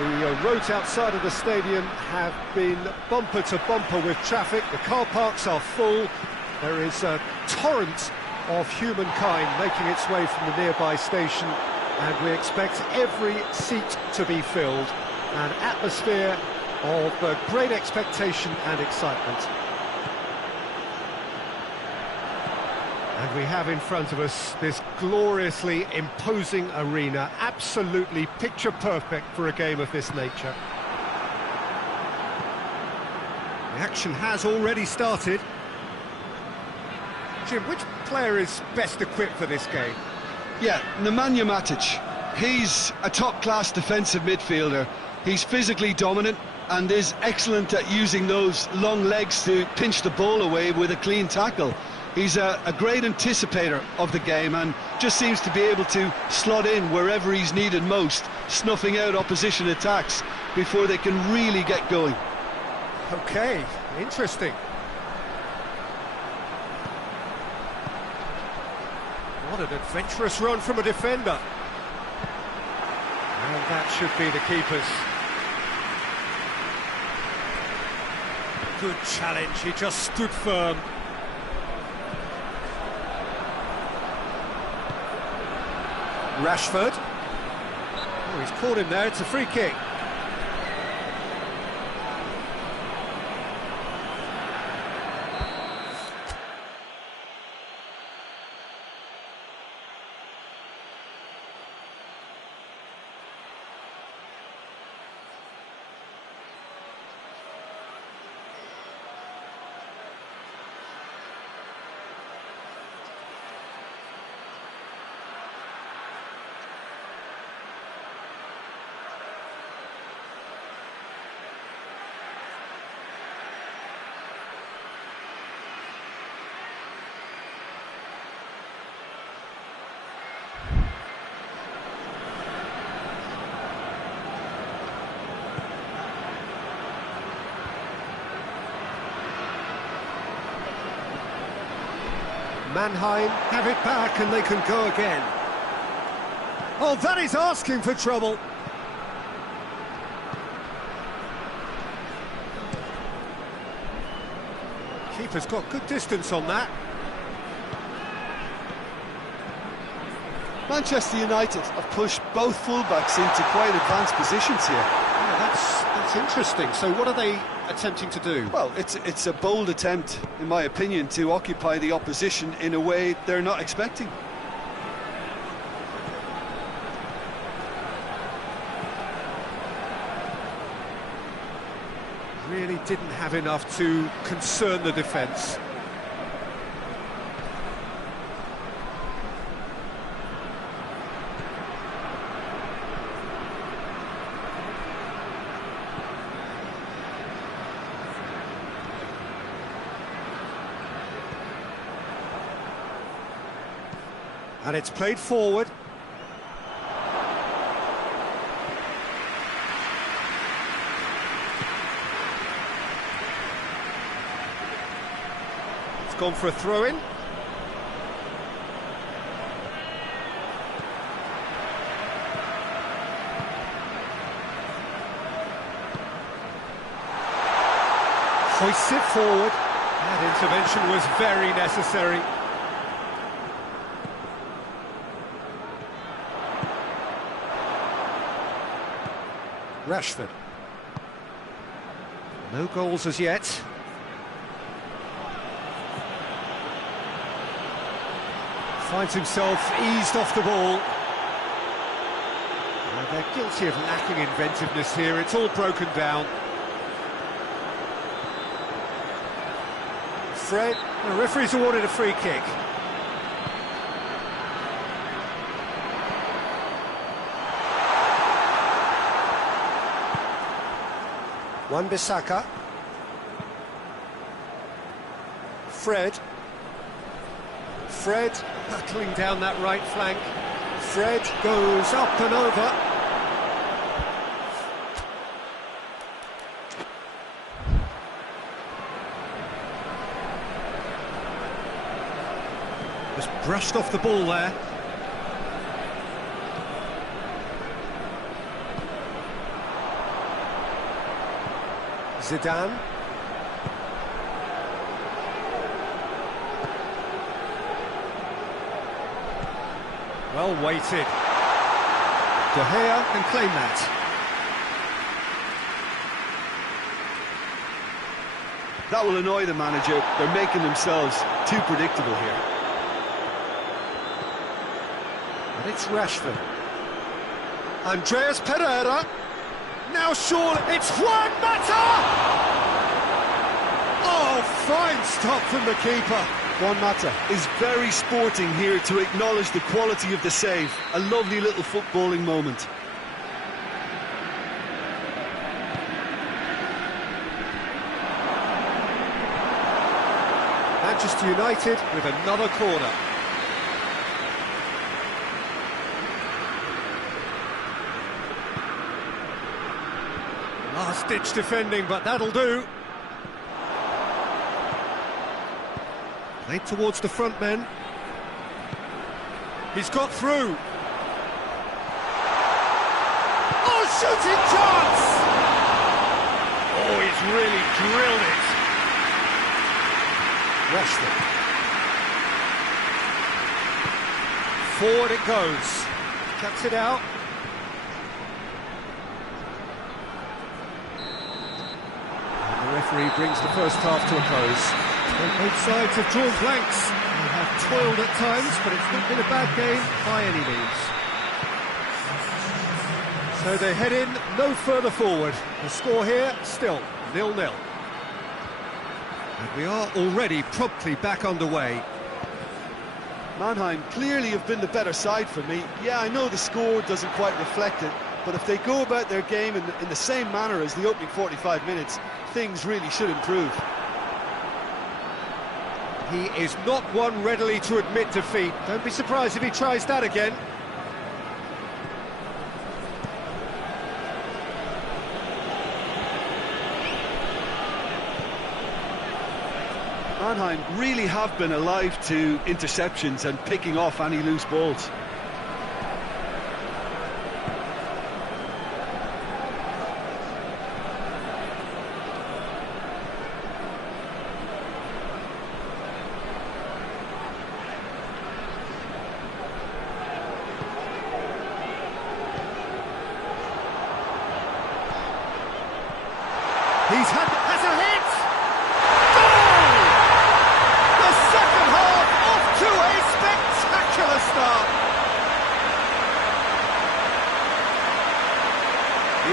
The roads outside of the stadium have been bumper to bumper with traffic. The car parks are full. There is a torrent of humankind making its way from the nearby station, and we expect every seat to be filled. An atmosphere of great expectation and excitement. And we have in front of us this gloriously imposing arena, absolutely picture perfect for a game of this nature. The action has already started. Jim, which player is best equipped for this game? Yeah, Nemanja Matic. He's a top-class defensive midfielder. He's physically dominant and is excellent at using those long legs to pinch the ball away with a clean tackle. He's a great anticipator of the game and just seems to be able to slot in wherever he's needed most, snuffing out opposition attacks before they can really get going. Okay, interesting. What an adventurous run from a defender. And that should be the keeper's. Good challenge, he just stood firm. Rashford. Oh, he's caught him there, it's a free kick. Mannheim have it back and they can go again. Oh, that is asking for trouble. Keeper's got good distance on that. Manchester United have pushed both fullbacks into quite advanced positions here. Yeah, that's interesting. So what are they attempting to do? Well, it's a bold attempt, in my opinion, to occupy the opposition in a way they're not expecting. Really didn't have enough to concern the defence. And it's played forward. It's gone for a throw-in. Hoists it forward. That intervention was very necessary. Rashford. No goals as yet. Finds himself eased off the ball. And they're guilty of lacking inventiveness here. It's all broken down. Fred, the referee's awarded a free kick. Wan-Bissaka. Fred. Fred battling down that right flank. Fred goes up and over. Just brushed off the ball there. Zidane. Well weighted. De Gea can claim that. That will annoy the manager. They're making themselves too predictable here. And it's Rashford. Andreas Pereira. Now surely it's Juan Mata! Oh, fine stop from the keeper. Juan Mata is very sporting here to acknowledge the quality of the save. A lovely little footballing moment. Manchester United with another corner. Last-ditch defending, but that'll do. Played towards the front men. He's got through. Oh, shooting chance! Oh, he's really drilled it. Rashford. Forward it goes. Cuts it out. And the referee brings the first half to a close. Well, both sides have drawn blanks. They have toiled at times, but it's not been a bad game by any means. So they head in no further forward. The score here still 0-0. And we are already promptly back underway. Mannheim clearly have been the better side for me. Yeah, I know the score doesn't quite reflect it, but if they go about their game in the same manner as the opening 45 minutes, things really should improve. He is not one readily to admit defeat. Don't be surprised if he tries that again. Mannheim really have been alive to interceptions and picking off any loose balls. Has a hit! Goal! The second half off to a spectacular start.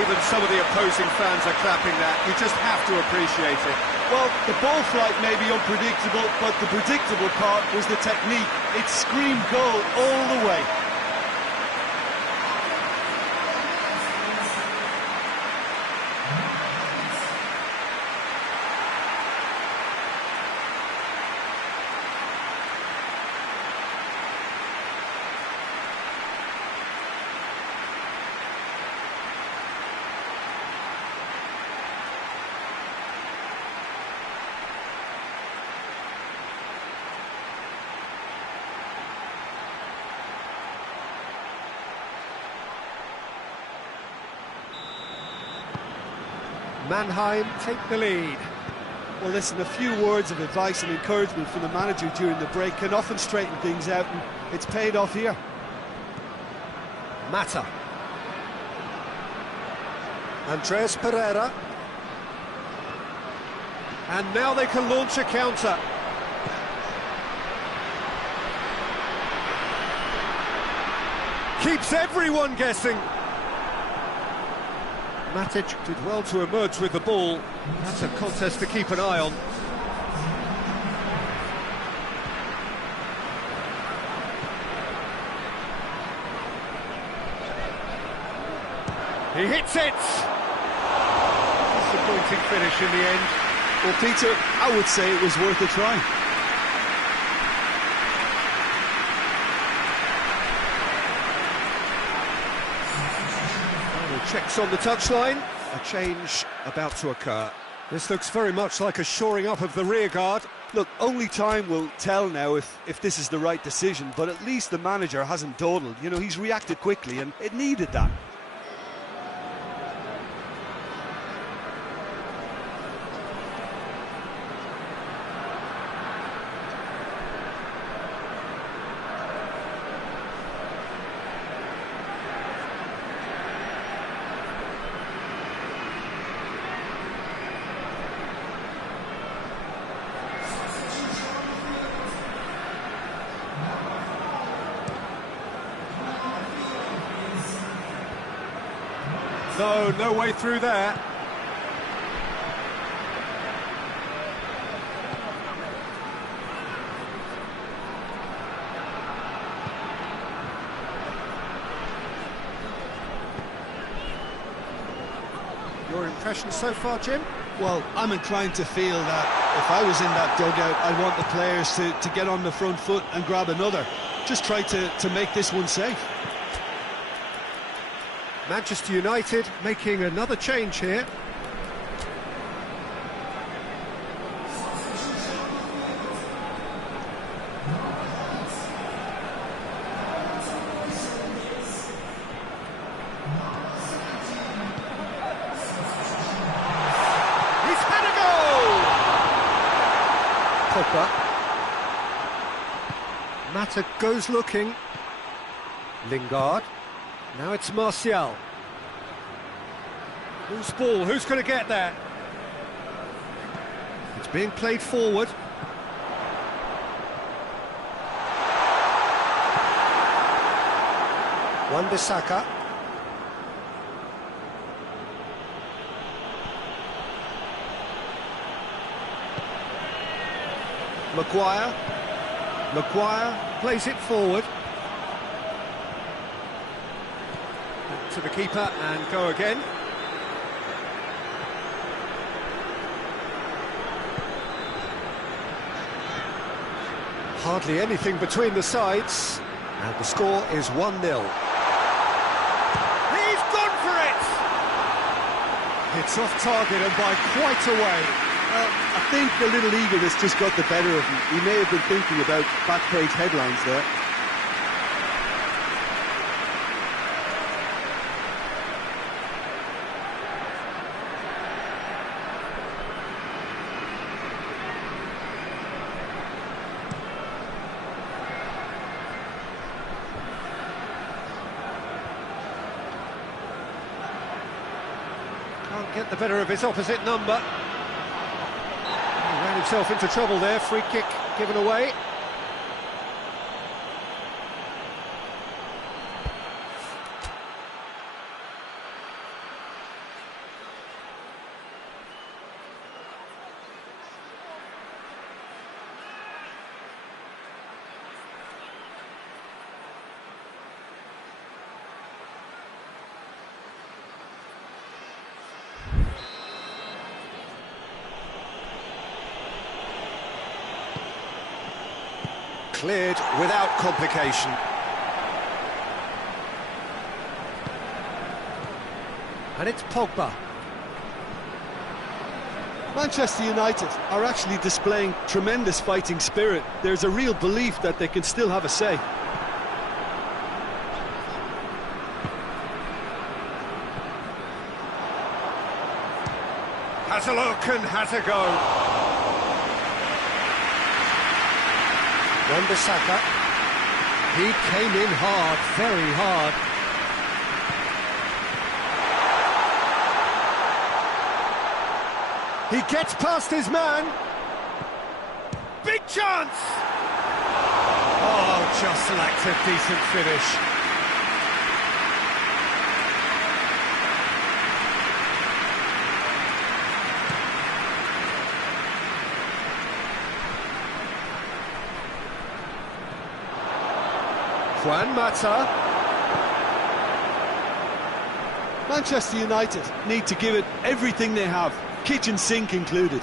Even some of the opposing fans are clapping that. You just have to appreciate it. Well, the ball flight may be unpredictable, but the predictable part was the technique. It screamed goal all the way. Mannheim take the lead. Well, listen, a few words of advice and encouragement from the manager during the break can often straighten things out, and it's paid off here. Mata. Andreas Pereira. And now they can launch a counter. Keeps everyone guessing. Matic did well to emerge with the ball. That's a contest to keep an eye on. He hits it! Disappointing finish in the end. Well, Peter, I would say it was worth a try. Checks on the touchline, a change about to occur. This looks very much like a shoring up of the rear guard. Look, only time will tell now if this is the right decision, but at least the manager hasn't dawdled. You know, he's reacted quickly, and it needed that. No way through there. Your impression so far, Jim? Well, I'm inclined to feel that if I was in that dugout, I'd want the players to get on the front foot and grab another. Just try to make this one safe. Manchester United making another change here. He's had a goal! Pogba. Mata goes looking. Lingard. Now it's Martial. Who's ball? Who's going to get there? It's being played forward. Wan-Bissaka. Maguire. Maguire plays it forward. To the keeper and go again. Hardly anything between the sides, and the score is 1-0. He's gone for it! It's off target and by quite a way. Well, I think the little eagerness just got the better of him. He may have been thinking about back-page headlines there. Can't get the better of his opposite number. He ran himself into trouble there, free kick given away. Cleared without complication. And it's Pogba. Manchester United are actually displaying tremendous fighting spirit. There's a real belief that they can still have a say. Has a look and has a go. Wan-Bissaka, he came in hard, very hard. He gets past his man. Big chance! Oh, just lacked a decent finish. Juan Mata. Manchester United need to give it everything they have, kitchen sink included.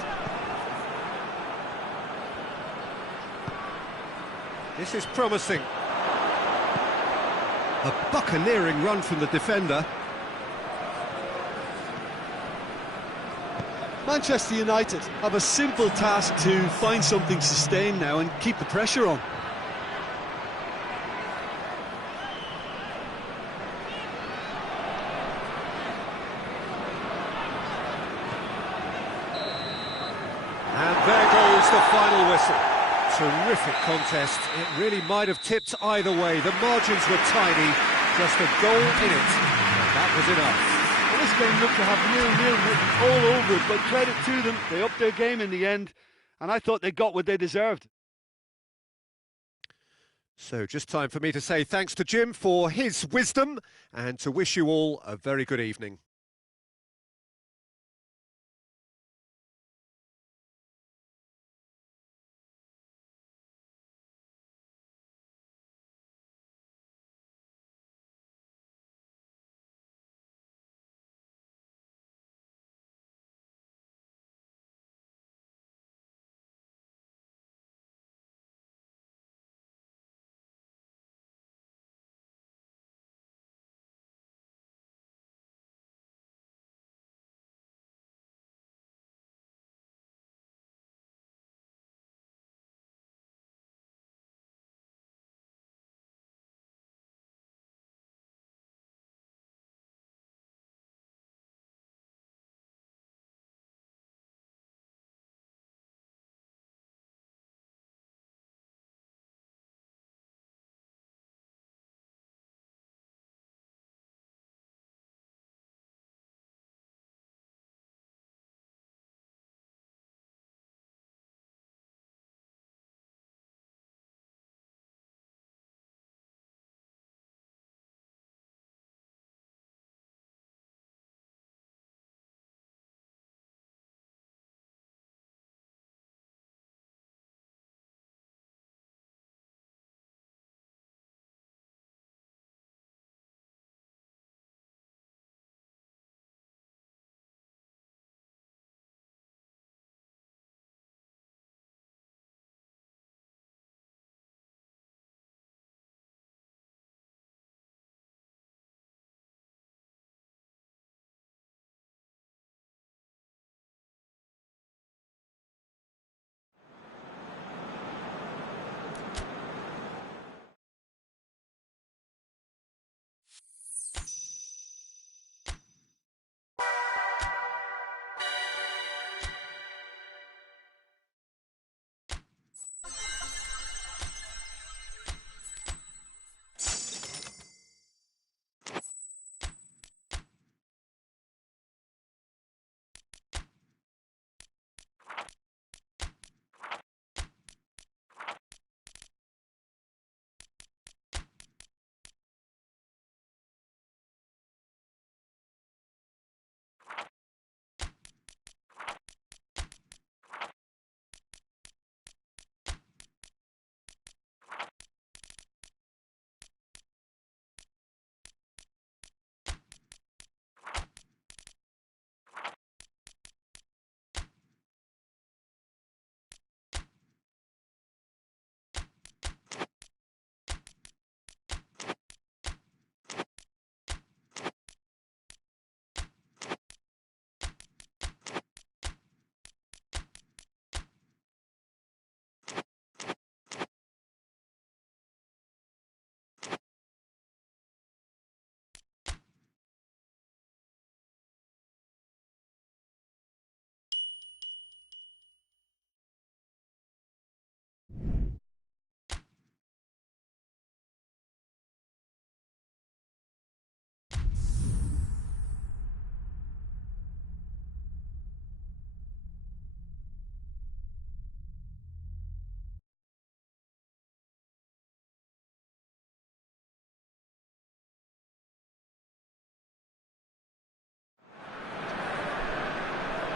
This is promising. A buccaneering run from the defender. Manchester United have a simple task to find something sustained now and keep the pressure on. And there goes the final whistle. Terrific contest. It really might have tipped either way. The margins were tiny, just a goal in it, and that was enough. Well, this game looked to have 0-0 written all over it, but credit to them, they upped their game in the end, and I thought they got what they deserved. So just time for me to say thanks to Jim for his wisdom, and to wish you all a very good evening.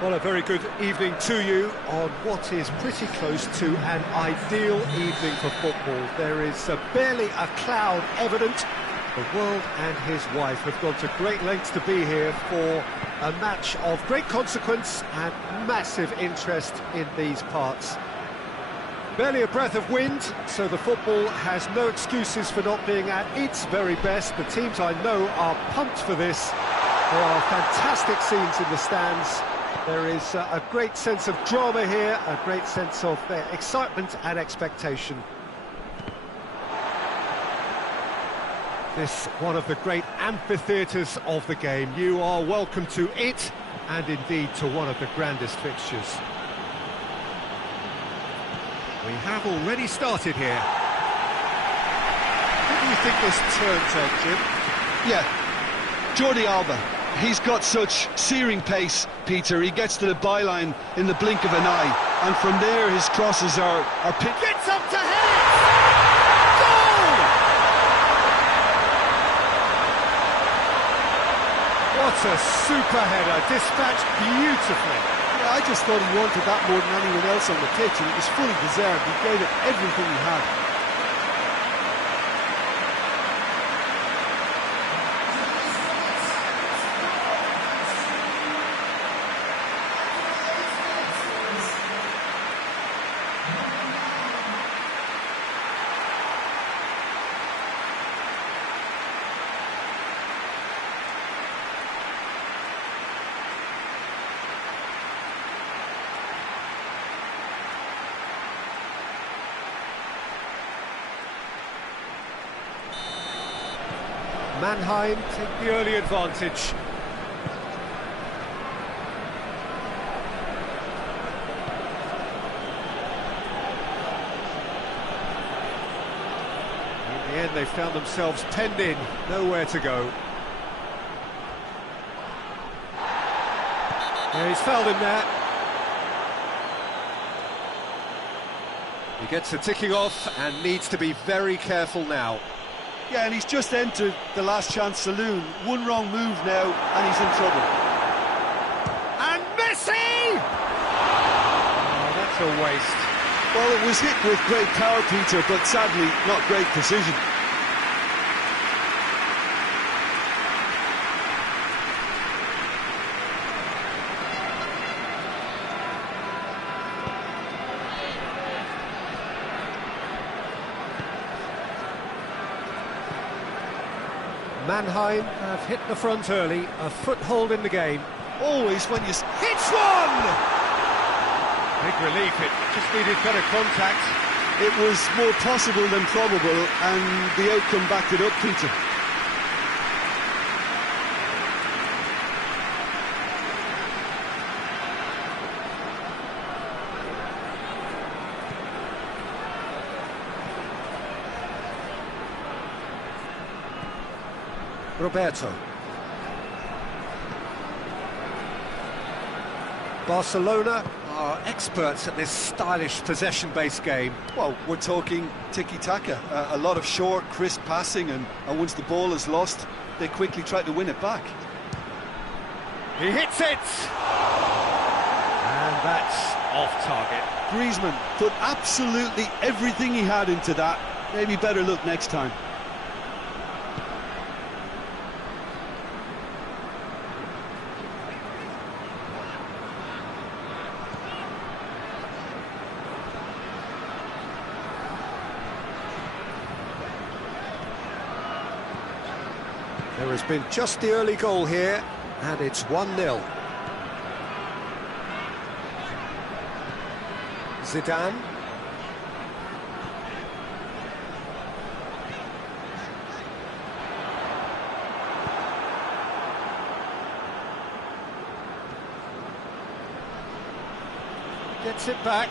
Well, a very good evening to you on what is pretty close to an ideal evening for football. There is barely a cloud evident. The world and his wife have gone to great lengths to be here for a match of great consequence and massive interest in these parts. Barely a breath of wind, so the football has no excuses for not being at its very best. The teams I know are pumped for this. There are fantastic scenes in the stands. There is a great sense of drama here, a great sense of excitement and expectation. This one of the great amphitheatres of the game. You are welcome to it, and indeed to one of the grandest fixtures. We have already started here. What do you think this turns out, Jim? Yeah, Jordi Alba. He's got such searing pace, Peter. He gets to the byline in the blink of an eye, and from there his crosses are picked. Gets up to head it! Goal! What a super header, dispatched beautifully. Yeah, I just thought he wanted that more than anyone else on the pitch, and it was fully deserved. He gave it everything he had. Mannheim take the early advantage. In the end, they found themselves penned in, nowhere to go. Yeah, he's fouled him there. He gets the ticking off and needs to be very careful now. Yeah, and he's just entered the last chance saloon. One wrong move now, and he's in trouble. And Messi! Oh, that's a waste. Well, it was hit with great power, Peter, but sadly, not great precision. Mannheim have hit the front early, a foothold in the game. Always when you... Hits one! Big relief, it just needed better contact. It was more possible than probable, and the outcome backed it up, Peter. Roberto. Barcelona are experts at this stylish possession-based game. Well, we're talking tiki-taka, a lot of short, crisp passing, and once the ball is lost, they quickly try to win it back. He hits it! And that's off target. Griezmann put absolutely everything he had into that. Maybe better look next time. There has been just the early goal here, and it's 1-0. Zidane. Gets it back.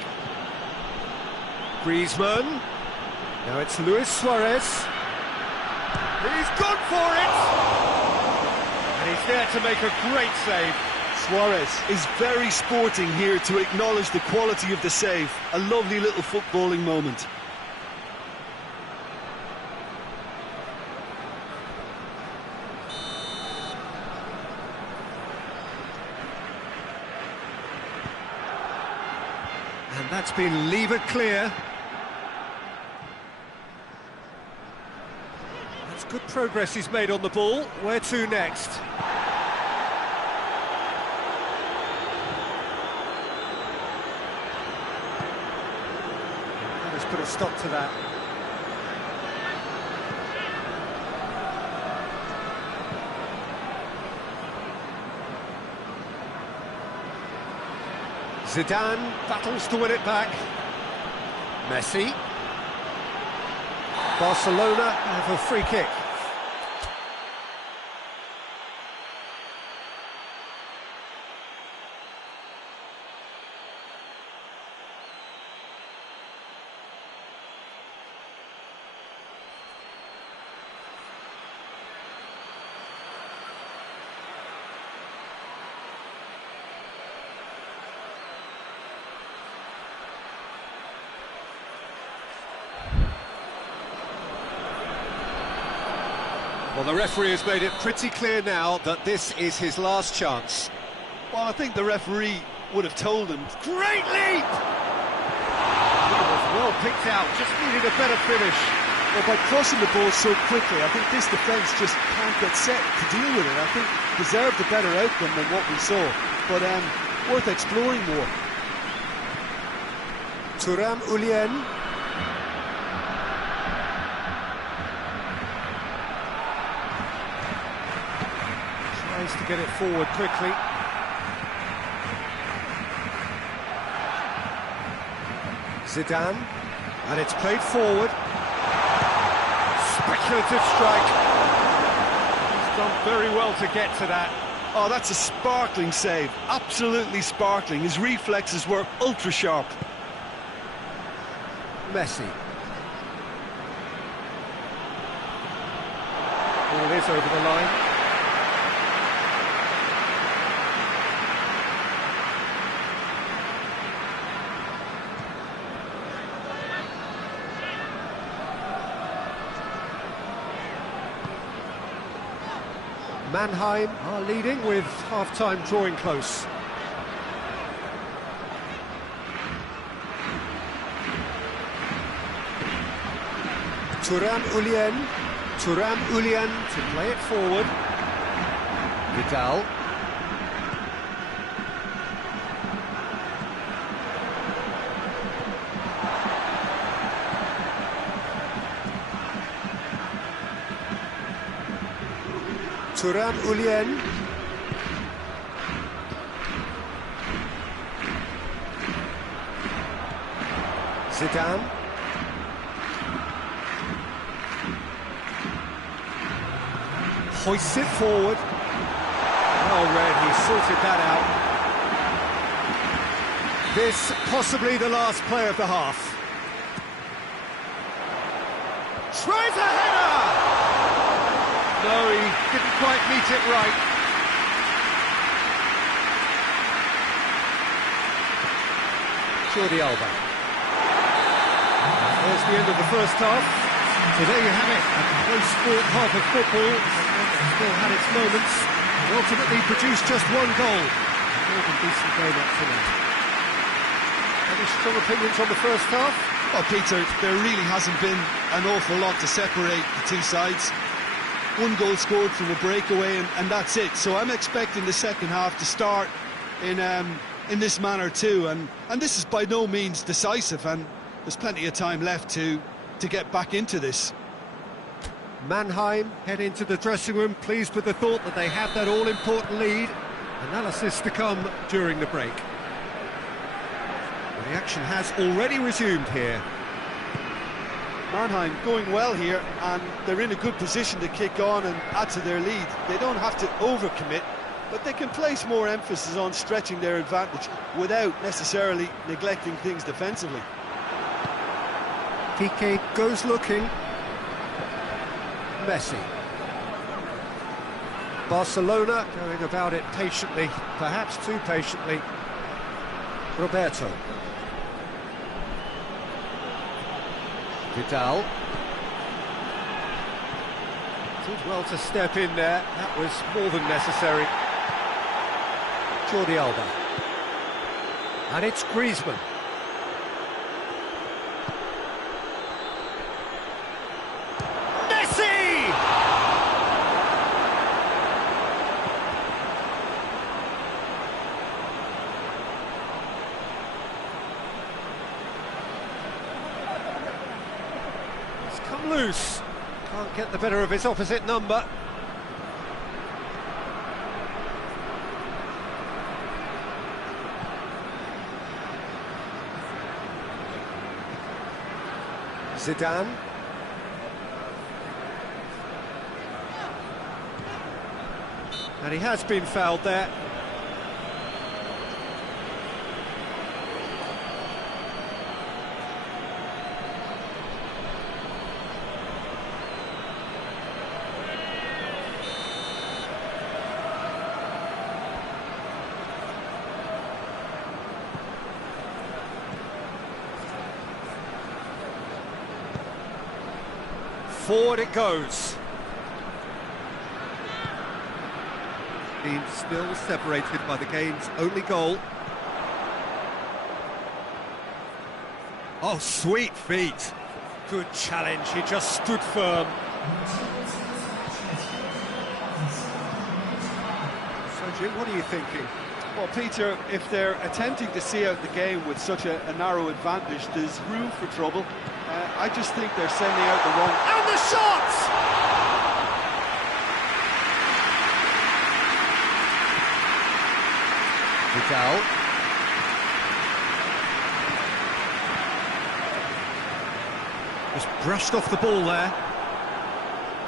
Griezmann. Now it's Luis Suarez. He's gone for it! And he's there to make a great save. Suarez is very sporting here to acknowledge the quality of the save. A lovely little footballing moment. And that's been levered clear. That's good progress he's made on the ball. Where to next? Let's put a stop to that. Zidane battles to win it back. Messi. Barcelona have a free kick. Well, the referee has made it pretty clear now that this is his last chance. Well, I think the referee would have told him. Great leap! It was well picked out, just needed a better finish. Well, by crossing the ball so quickly, I think this defence just can't get set to deal with it. I think deserved a better outcome than what we saw, but worth exploring more. Thuram Ulien. Tries to get it forward quickly. Zidane, and it's played forward. Speculative strike. He's done very well to get to that. Oh, that's a sparkling save, absolutely sparkling. His reflexes were ultra sharp. Messi. Ball is over the line. Mannheim are leading with half-time drawing close. Thuram Ulien to play it forward. Vidal. Thuram Ulien. Zidane. Hoists it forward. Well read, he sorted that out. This possibly the last play of the half. Tries a header! No, he didn't quite meet it right. Jordi Alba. There's the end of the first half. So there you have it, a close-fought half of football. Still had its moments, and ultimately produced just one goal. More than decent game up to now. Any strong opinions on the first half? Well, Peter, there really hasn't been an awful lot to separate the two sides. One goal scored from a breakaway, and that's it. So I'm expecting the second half to start in this manner too. And this is by no means decisive, and there's plenty of time left to get back into this. Mannheim head into the dressing room, pleased with the thought that they have that all-important lead. Analysis to come during the break. Well, the action has already resumed here. Mannheim going well here, and they're in a good position to kick on and add to their lead. They don't have to overcommit, but they can place more emphasis on stretching their advantage without necessarily neglecting things defensively. Piqué goes looking. Messi. Barcelona going about it patiently, perhaps too patiently. Roberto. Vidal. Did well to step in there, that was more than necessary. Jordi Alba. And it's Griezmann. Loose, can't get the better of his opposite number. Zidane. And he has been fouled there. Forward it goes. Team still separated by the game's only goal. Oh, sweet feet. Good challenge, he just stood firm. So, Jim, what are you thinking? Well, Peter, if they're attempting to see out the game with such a narrow advantage, there's room for trouble. I just think they're sending out the wrong... And the shot! Vidal. Just brushed off the ball there.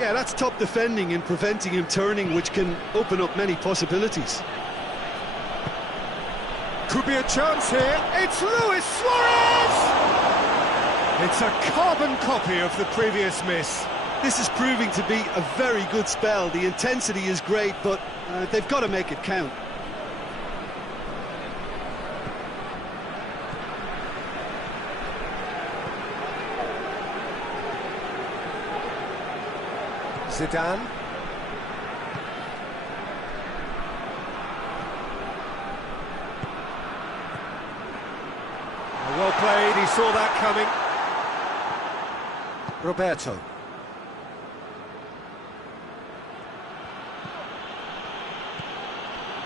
Yeah, that's top defending and preventing him turning, which can open up many possibilities. Could be a chance here. It's Luis Suarez! It's a carbon copy of the previous miss. This is proving to be a very good spell. The intensity is great, but they've got to make it count. Zidane. Well played, he saw that coming. Roberto.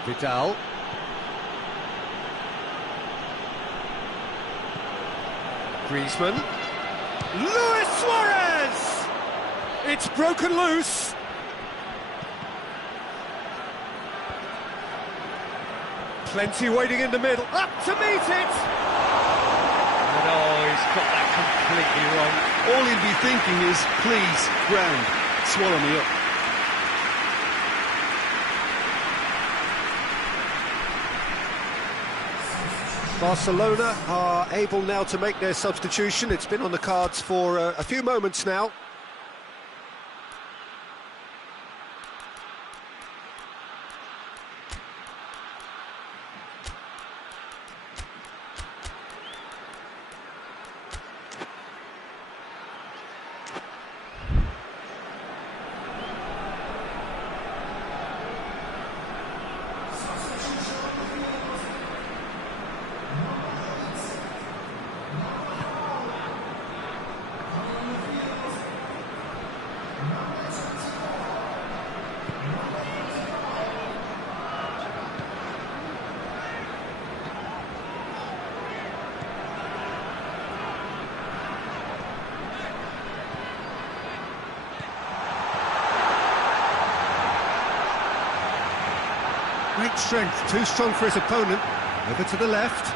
Vidal. Griezmann. Luis Suarez! It's broken loose. Plenty waiting in the middle. Up to meet it! And oh, he's got that completely wrong. All he'll be thinking is, please, ground, swallow me up. Barcelona are able now to make their substitution. It's been on the cards for a few moments now. Great strength, too strong for his opponent. Over to the left.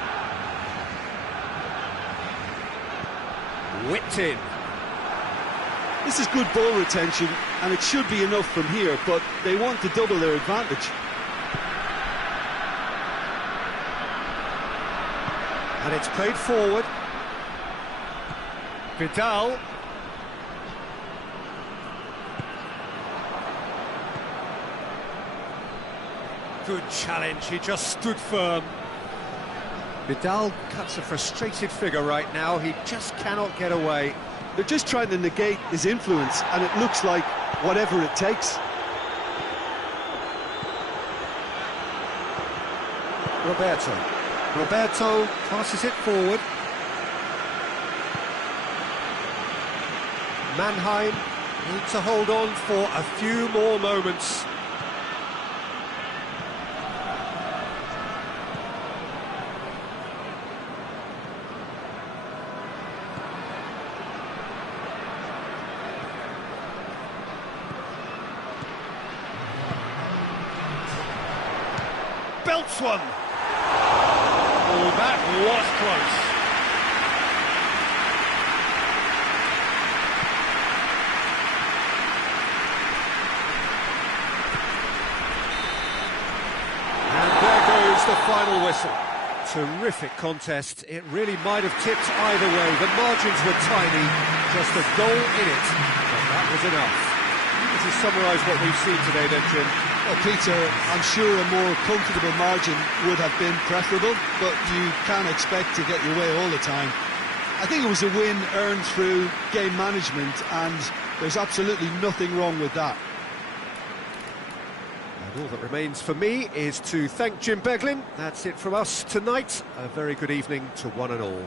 Whipped in. This is good ball retention, and it should be enough from here, but they want to double their advantage. And it's played forward. Vidal. Good challenge, he just stood firm. Vidal cuts a frustrated figure right now, he just cannot get away. They're just trying to negate his influence, and it looks like whatever it takes. Roberto passes it forward. Mannheim need to hold on for a few more moments. Belts one. Oh, that was close. Terrific contest. It really might have tipped either way. The margins were tiny, just a goal in it, but that was enough. This is summarise what we've seen today then, Jim. Well, Peter, I'm sure a more comfortable margin would have been preferable, but you can't expect to get your way all the time. I think it was a win earned through game management, and there's absolutely nothing wrong with that. And all that remains for me is to thank Jim Beglin. That's it from us tonight. A very good evening to one and all.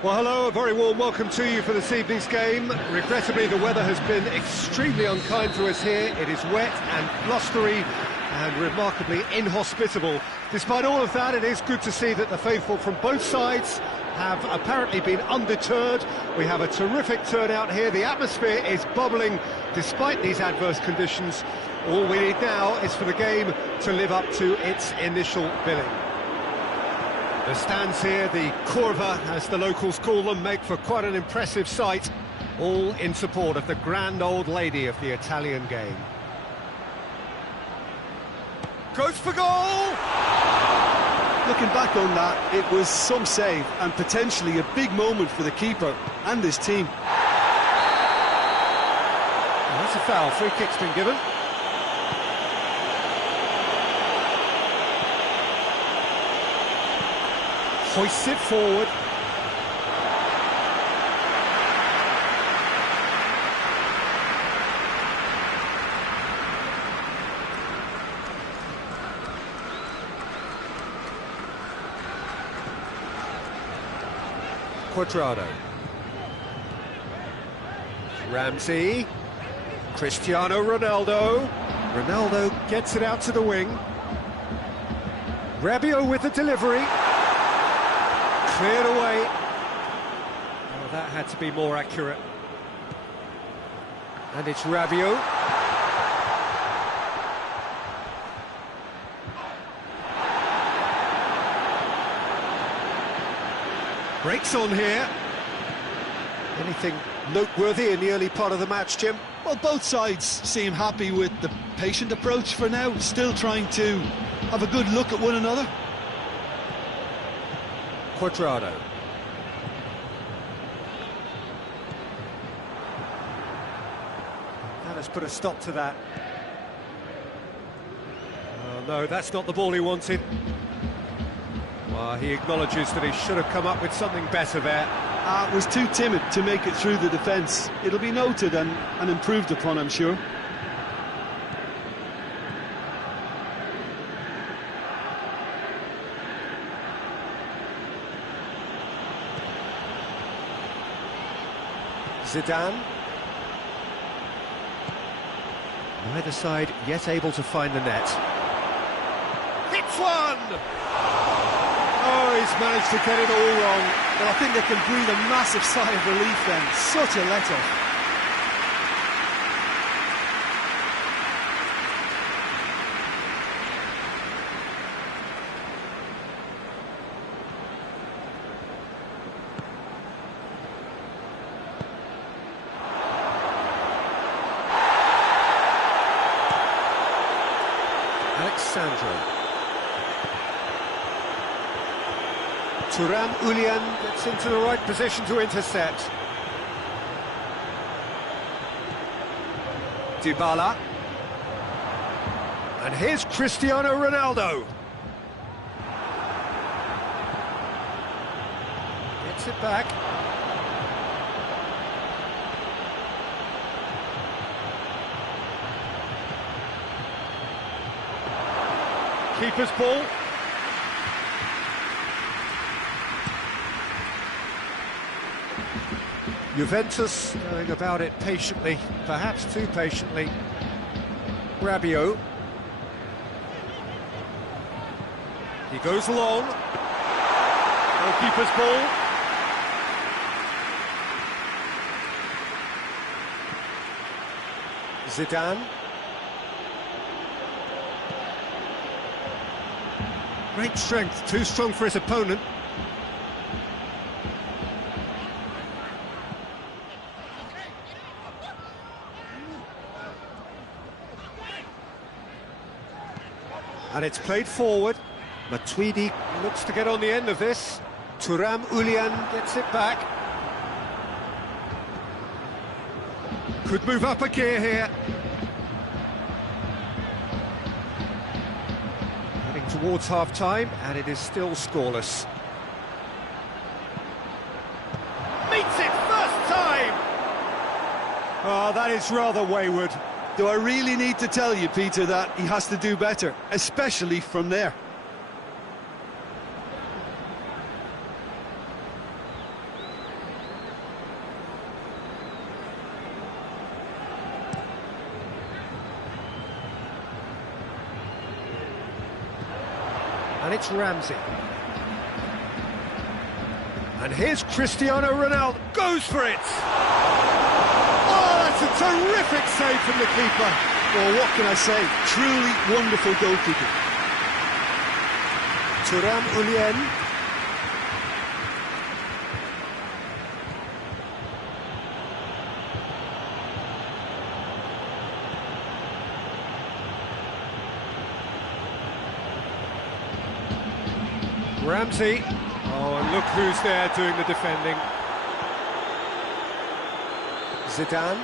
Well, hello, a very warm welcome to you for this evening's game. Regrettably, the weather has been extremely unkind to us here. It is wet and blustery and remarkably inhospitable. Despite all of that, it is good to see that the faithful from both sides have apparently been undeterred. We have a terrific turnout here. The atmosphere is bubbling despite these adverse conditions. All we need now is for the game to live up to its initial billing. The stands here, the curva, as the locals call them, make for quite an impressive sight, all in support of the grand old lady of the Italian game. Goes for goal! Looking back on that, it was some save and potentially a big moment for the keeper and his team. Well, that's a foul. Free kick's been given. Hoists it forward. Quadrado. Ramsey. Cristiano Ronaldo. Ronaldo gets it out to the wing. Rabiot with the delivery. Cleared away. Oh, that had to be more accurate. And it's Rabiot. Breaks on here. Anything noteworthy in the early part of the match, Jim? Well, both sides seem happy with the patient approach for now, still trying to have a good look at one another. Quadrado. That has put a stop to that. Oh, no, that's not the ball he wanted. Well, he acknowledges that he should have come up with something better there. Was too timid to make it through the defence. It'll be noted and improved upon, I'm sure. Zidane. Neither side yet able to find the net. Hits one! Oh, he's managed to get it all wrong. Well, I think they can breathe a massive sigh of relief then. Such a let-off. Alexandro. Thuram Ulian gets into the right position to intercept. Dybala. And here's Cristiano Ronaldo. Gets it back. Keeper's ball. Juventus going about it patiently, perhaps too patiently. Rabiot. He goes long. Goalkeeper's ball. Zidane. Great strength, too strong for his opponent. And it's played forward. Matuidi looks to get on the end of this. Thuram Ulian gets it back. Could move up a gear here. Heading towards half-time, and it is still scoreless. Meets it first time! Oh, that is rather wayward. Do I really need to tell you, Peter, that he has to do better, especially from there? And it's Ramsey. And here's Cristiano Ronaldo. Goes for it! Oh, that's a terrific save from the keeper. Well, what can I say? Truly wonderful goalkeeping. Thuram Ulian. Ramsey. Oh, and look who's there doing the defending. Zidane.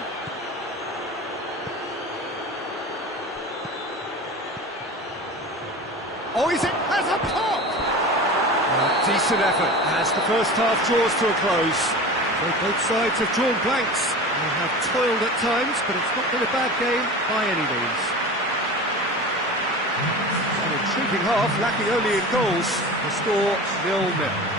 Oh, is it? Has a pop! Decent effort as the first half draws to a close. So both sides have drawn blanks. They have toiled at times, but it's not been a bad game by any means. An intriguing half, lacking only in goals. The score 0-0.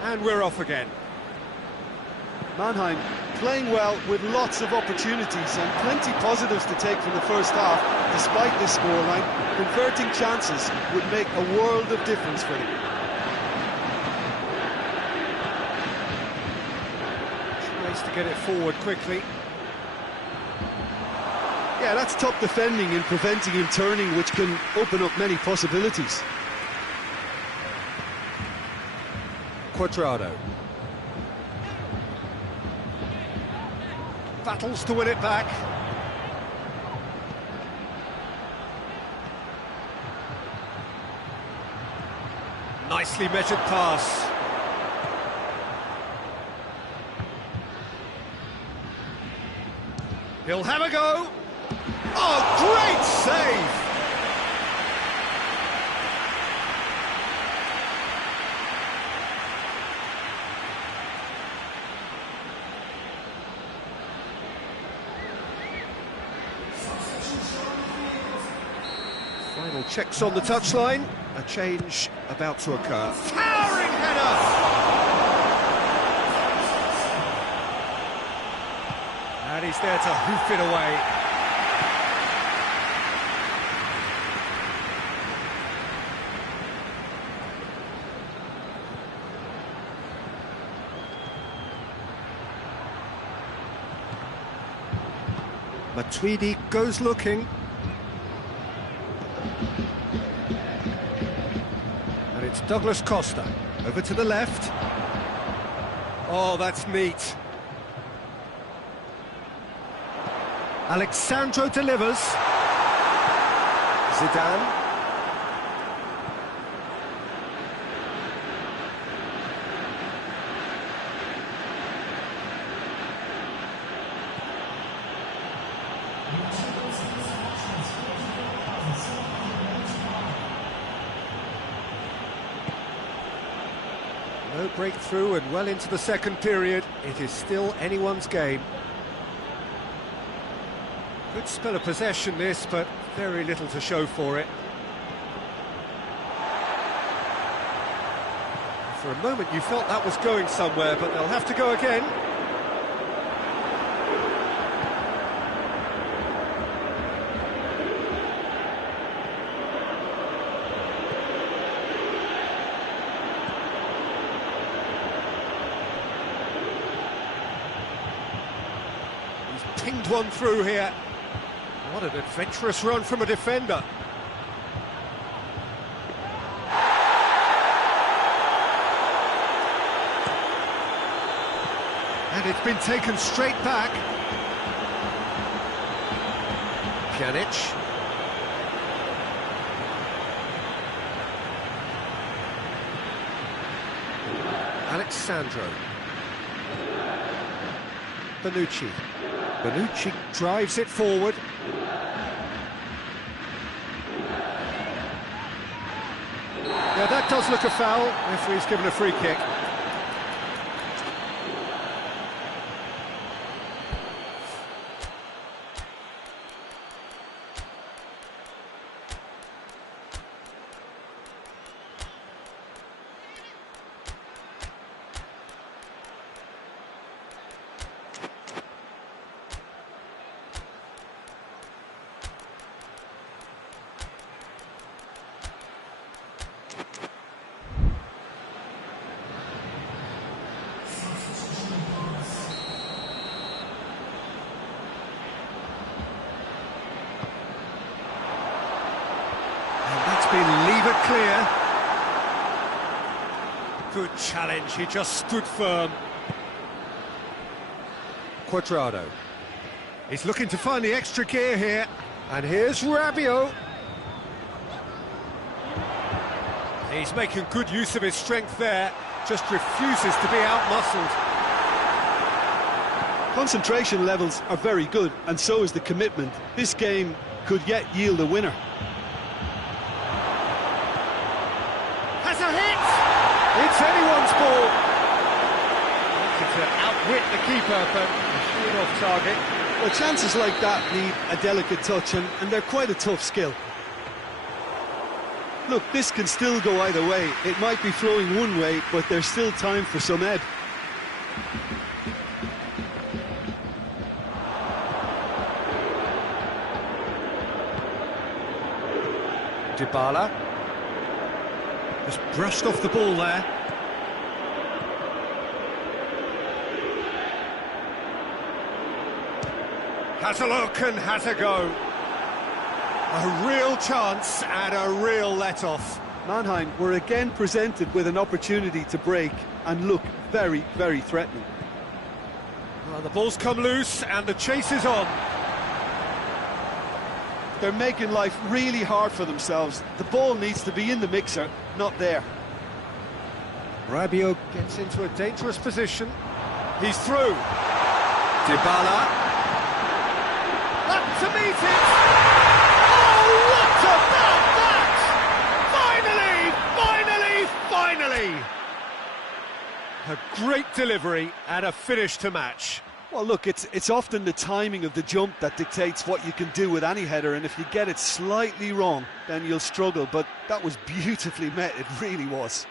And we're off again. Mannheim playing well with lots of opportunities and plenty positives to take from the first half. Despite this scoreline, converting chances would make a world of difference for them. Tries to get it forward quickly. Yeah, that's top defending and preventing him turning, which can open up many possibilities. Quadrado. Battles to win it back. Nicely measured pass. He'll have a go. Oh, great save! Final checks on the touchline. A change about to occur. Towering header! And he's there to hoof it away. Matuidi goes looking. And it's Douglas Costa. Over to the left. Oh, that's neat. Alexandro delivers. Zidane. No breakthrough and well into the second period. It is still anyone's game. Good spell of possession this, but very little to show for it. For a moment you felt that was going somewhere, but they'll have to go again. He's pinged one through here. What an adventurous run from a defender. And it's been taken straight back. Pjanic. Alexandro. Bonucci. Bonucci drives it forward. Yeah, that does look a foul. Referee's given a free kick. Leave it clear. Good challenge, he just stood firm. Cuadrado. He's looking to find the extra gear here. And here's Rabiot. He's making good use of his strength there. Just refuses to be out-muscled. Concentration levels are very good, and so is the commitment. This game could yet yield a winner. Has a hit! It's anyone's ball. Looking to outwit the keeper, but short off target. Well, chances like that need a delicate touch, and they're quite a tough skill. Look, this can still go either way. It might be flowing one way, but there's still time for some ebb. Dybala. Just brushed off the ball there. Has a look and has a go. A real chance and a real let-off. Mannheim were again presented with an opportunity to break and look very, very threatening. Well, the ball's come loose and the chase is on. They're making life really hard for themselves. The ball needs to be in the mixer, not there. Rabiot gets into a dangerous position. He's through. Dybala. Up to meet it. Oh, what about that? Finally! A great delivery and a finish to match. Well, look, it's often the timing of the jump that dictates what you can do with any header, and if you get it slightly wrong, then you'll struggle. But that was beautifully met, it really was.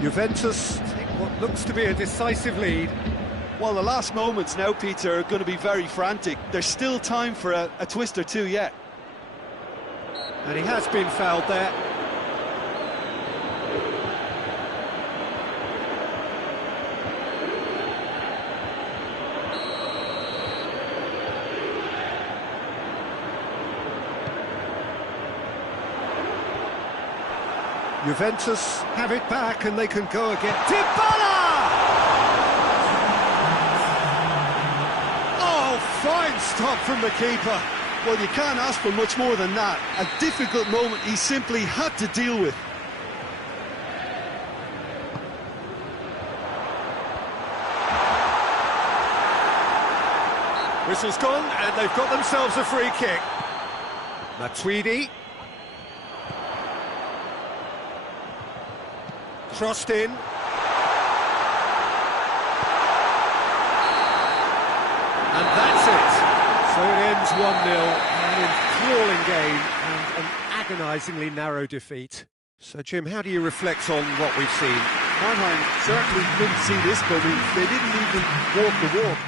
Juventus take what looks to be a decisive lead. Well, the last moments now, Peter, are going to be very frantic. There's still time for a twist or two yet. And he has been fouled there. Juventus have it back and they can go again. Dybala! Oh, fine stop from the keeper. Well, you can't ask for much more than that. A difficult moment he simply had to deal with. Whistle's gone and they've got themselves a free kick. Matuidi. Crossed in. And that's it. So it ends 1-0, an enthralling game and an agonisingly narrow defeat. So, Jim, how do you reflect on what we've seen? Mannheim certainly couldn't see this coming. They didn't even walk the walk.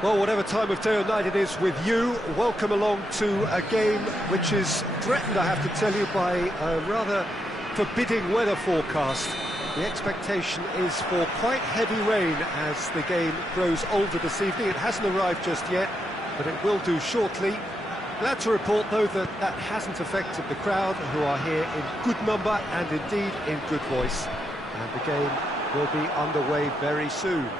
Well, whatever time of day or night it is with you, welcome along to a game which is threatened, I have to tell you, by a rather forbidding weather forecast. The expectation is for quite heavy rain as the game grows older this evening. It hasn't arrived just yet, but it will do shortly. Glad to report, though, that that hasn't affected the crowd, who are here in good number and indeed in good voice. And the game will be underway very soon.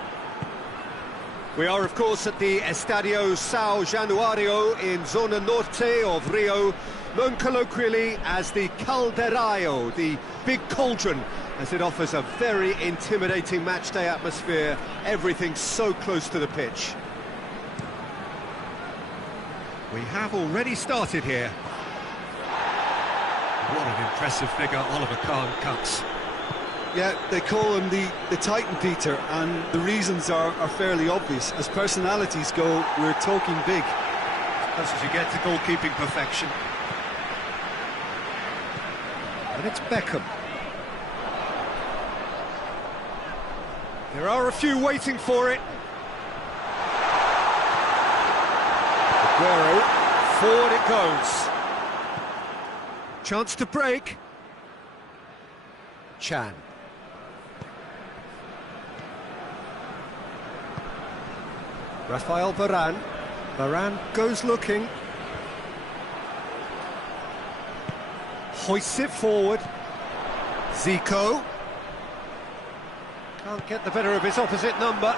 We are, of course, at the Estadio São Januário in Zona Norte of Rio, known colloquially as the Caldeirão, the big cauldron, as it offers a very intimidating matchday atmosphere. Everything's so close to the pitch. We have already started here. What an impressive figure Oliver Kahn cuts. Yeah, they call him the Titan, Peter, and the reasons are fairly obvious. As personalities go, we're talking big. As close as you get to goalkeeping perfection. And it's Beckham. There are a few waiting for it. Aguero, forward it goes. Chance to break. Chan. Rafael Varane. Varane goes looking. Hoists it forward. Zico. Can't get the better of his opposite number.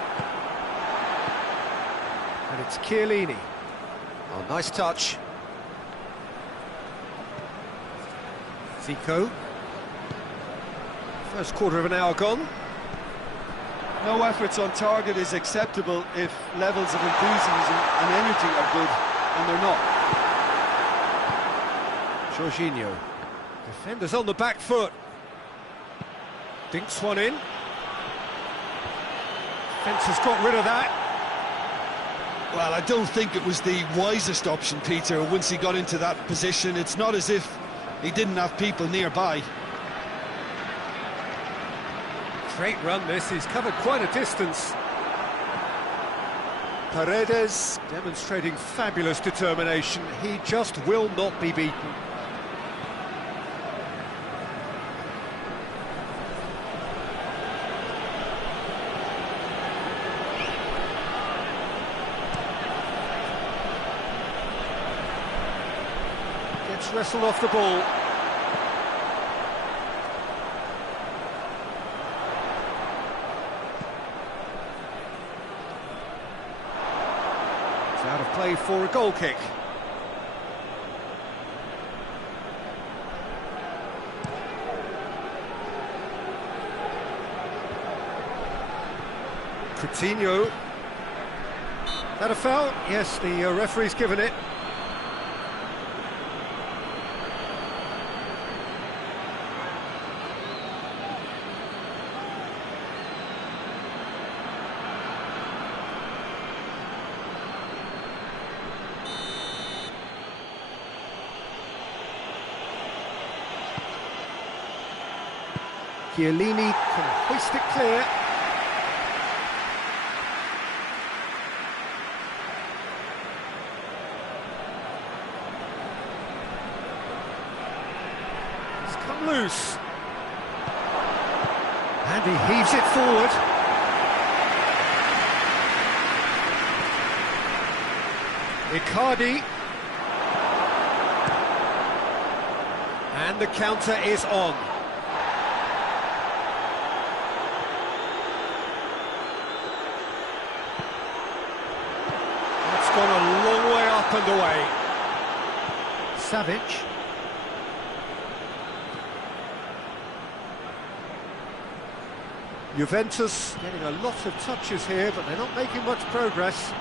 And it's Chiellini. Oh, nice touch. Zico. First quarter of an hour gone. No efforts on target is acceptable if levels of enthusiasm and energy are good, and they're not. Jorginho. Defenders on the back foot. Dinks one in. Fence has got rid of that. Well, I don't think it was the wisest option, Peter, once he got into that position. It's not as if he didn't have people nearby. Great run this, he's covered quite a distance. Paredes demonstrating fabulous determination, he just will not be beaten. Gets wrestled off the ball. Out of play for a goal kick. Coutinho. That a foul? Yes, the referee's given it. Chiellini can hoist it clear. It's come loose. And he heaves it forward. Icardi. And the counter is on. Gone a long way up and away. Savic. Juventus getting a lot of touches here, but they're not making much progress.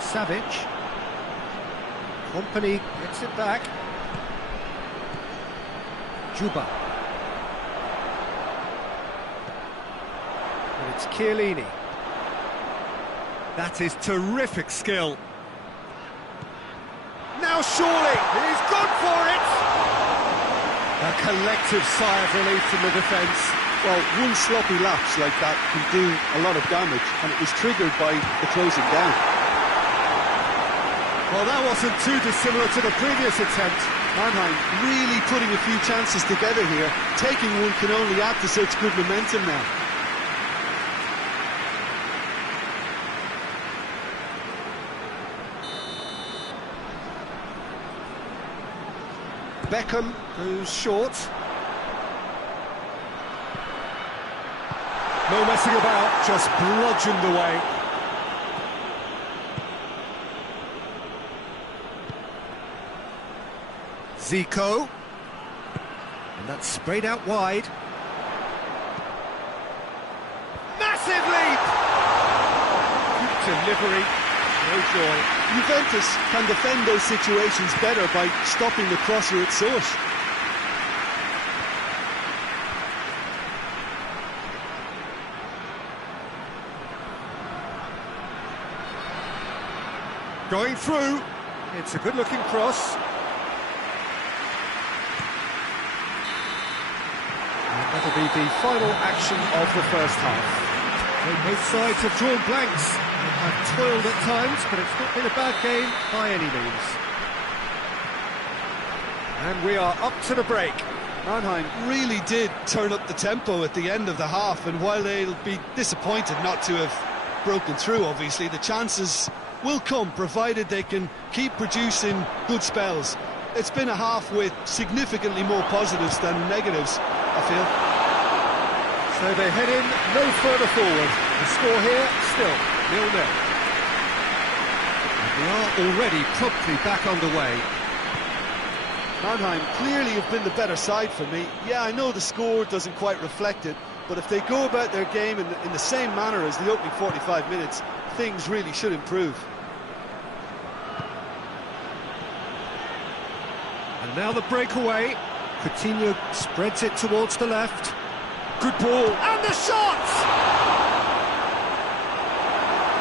Savic. Company gets it back. Juba. And it's Chiellini. That is terrific skill. Now surely, he's gone for it! A collective sigh of relief from the defence. Well, one sloppy lapse like that can do a lot of damage, and it was triggered by the closing down. Well, that wasn't too dissimilar to the previous attempt. Mannheim really putting a few chances together here. Taking one can only add to such good momentum now. Beckham goes short. No messing about, just bludgeoned away. Zico. And that's sprayed out wide. Massive leap! Good delivery, no joy. Juventus can defend those situations better by stopping the crosser at source. Going through, it's a good-looking cross. And that'll be the final action of the first half. Both sides have drawn blanks and have toiled at times, but it's not been a bad game by any means. And we are up to the break. Mannheim really did turn up the tempo at the end of the half, and while they'll be disappointed not to have broken through, obviously, the chances will come, provided they can keep producing good spells. It's been a half with significantly more positives than negatives, I feel. So they head in no further forward. The score here, still 0-0. And we are already promptly back underway. Mannheim clearly have been the better side for me. Yeah, I know the score doesn't quite reflect it, but if they go about their game in the same manner as the opening 45 minutes, things really should improve. And now the breakaway. Coutinho spreads it towards the left. Good ball. And the shot!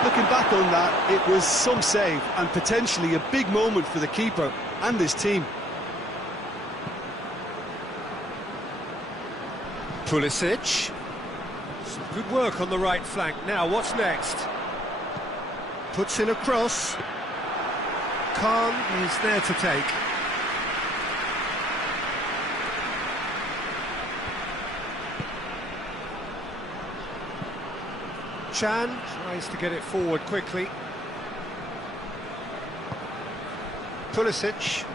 Looking back on that, it was some save and potentially a big moment for the keeper and his team. Pulisic. Some good work on the right flank. Now, what's next? Puts in a cross. Khan is there to take. Chan tries to get it forward quickly. Pulisic.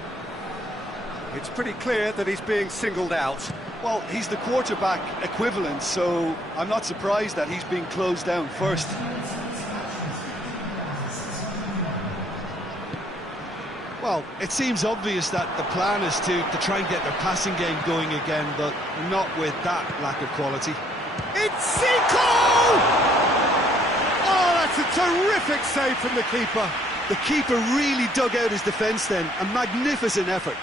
It's pretty clear that he's being singled out. Well, he's the quarterback equivalent, so I'm not surprised that he's being closed down first. Well, it seems obvious that the plan is to try and get their passing game going again, but not with that lack of quality. It's Zico! Oh, that's a terrific save from the keeper. The keeper really dug out his defence then, a magnificent effort.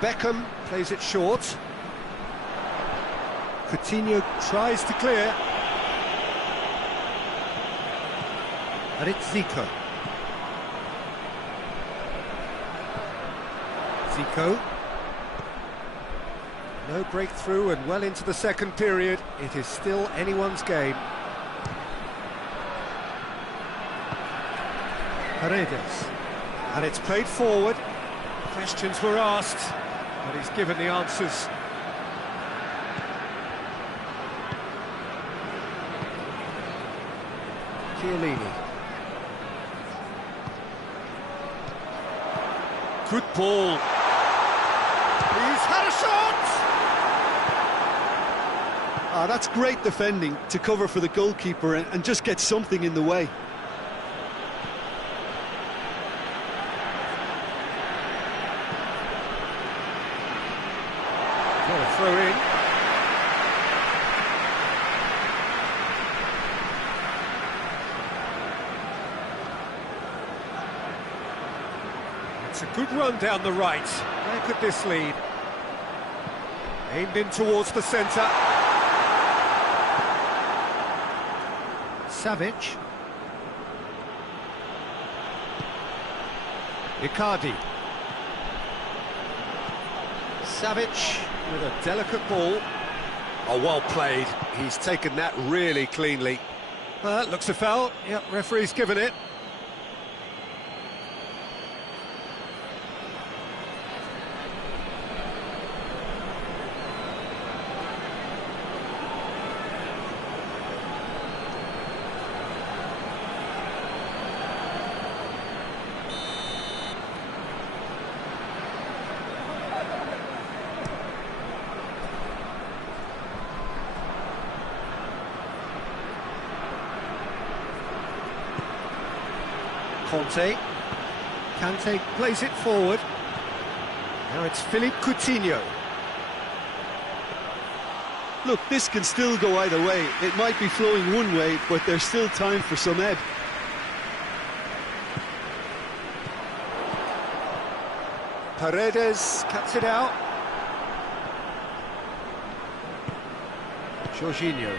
Beckham plays it short. Coutinho tries to clear. And it's Zico. Zico. No breakthrough and well into the second period. It is still anyone's game. Paredes. And it's played forward. Questions were asked, but he's given the answers. Chiellini. Good ball. He's had a shot! That's great defending to cover for the goalkeeper and just get something in the way. Got a throw in. It's a Good run down the right. Where could this lead? Aimed in towards the centre. Savic. Icardi. Savic with a delicate ball. Oh, well played. He's taken that really cleanly. Looks a foul. Yep, referee's given it. Kante plays it forward. Now it's Philippe Coutinho. Look, this can still go either way. It might be flowing one way, but there's still time for some ebb. Paredes cuts it out. Jorginho.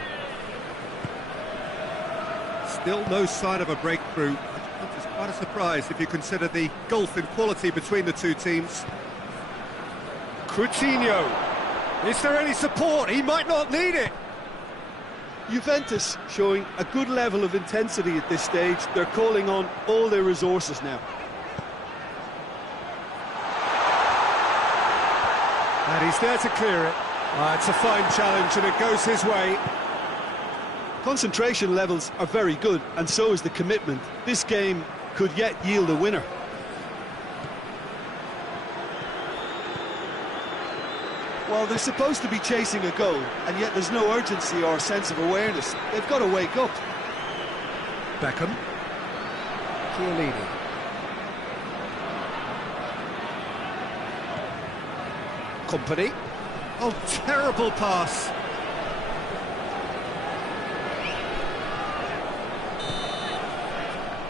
Still no sign of a breakthrough. It's quite a surprise if you consider the gulf in quality between the two teams. Coutinho. Is there any support? He might not need it. Juventus showing a good level of intensity at this stage. They're calling on all their resources now. And he's there to clear it. It's a fine challenge and it goes his way. Concentration levels are very good, and so is the commitment. This game could yet yield a winner. Well, they're supposed to be chasing a goal, and yet there's no urgency or sense of awareness. They've got to wake up. Beckham. Chiellini. Company. Oh, terrible pass.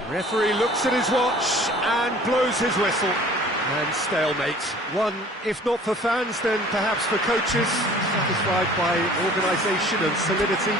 Referee looks at his watch and blows his whistle. And stalemate. One, if not for fans, then perhaps for coaches, satisfied by organisation and solidity.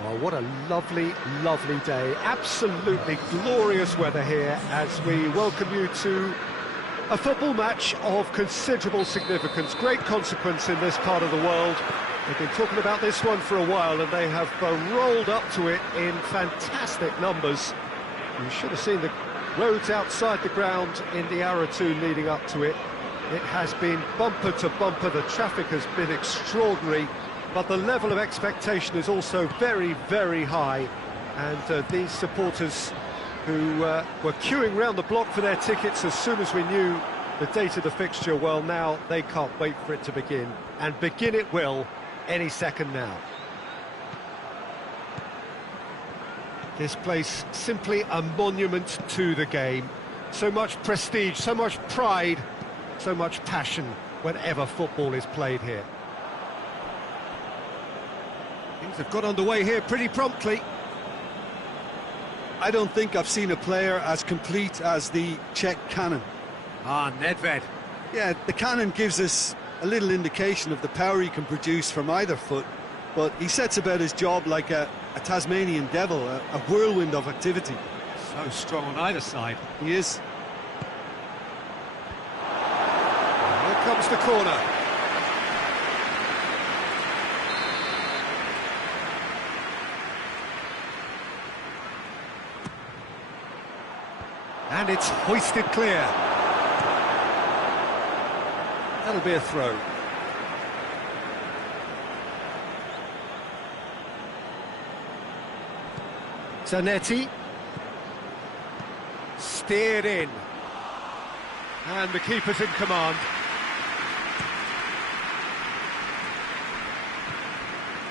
Well, what a lovely, lovely day. Absolutely glorious weather here as we welcome you to a football match of considerable significance, great consequence in this part of the world. They've been talking about this one for a while and they have rolled up to it in fantastic numbers. You should have seen the roads outside the ground in the hour or two leading up to it. It has been bumper to bumper, the traffic has been extraordinary. But the level of expectation is also very, very high. And these supporters who were queuing round the block for their tickets as soon as we knew the date of the fixture. Well, now they can't wait for it to begin, and begin it will any second now. This place simply a monument to the game. So much prestige, so much pride, so much passion whenever football is played here. Things have got underway here pretty promptly. I don't think I've seen a player as complete as the Czech cannon. Ah, Nedved. Yeah, the cannon gives us a little indication of the power he can produce from either foot, but he sets about his job like a Tasmanian devil, a whirlwind of activity. So strong on either side. He is. Here comes the corner. And it's hoisted clear. That'll be a throw. Zanetti. Steered in. And the keeper's in command.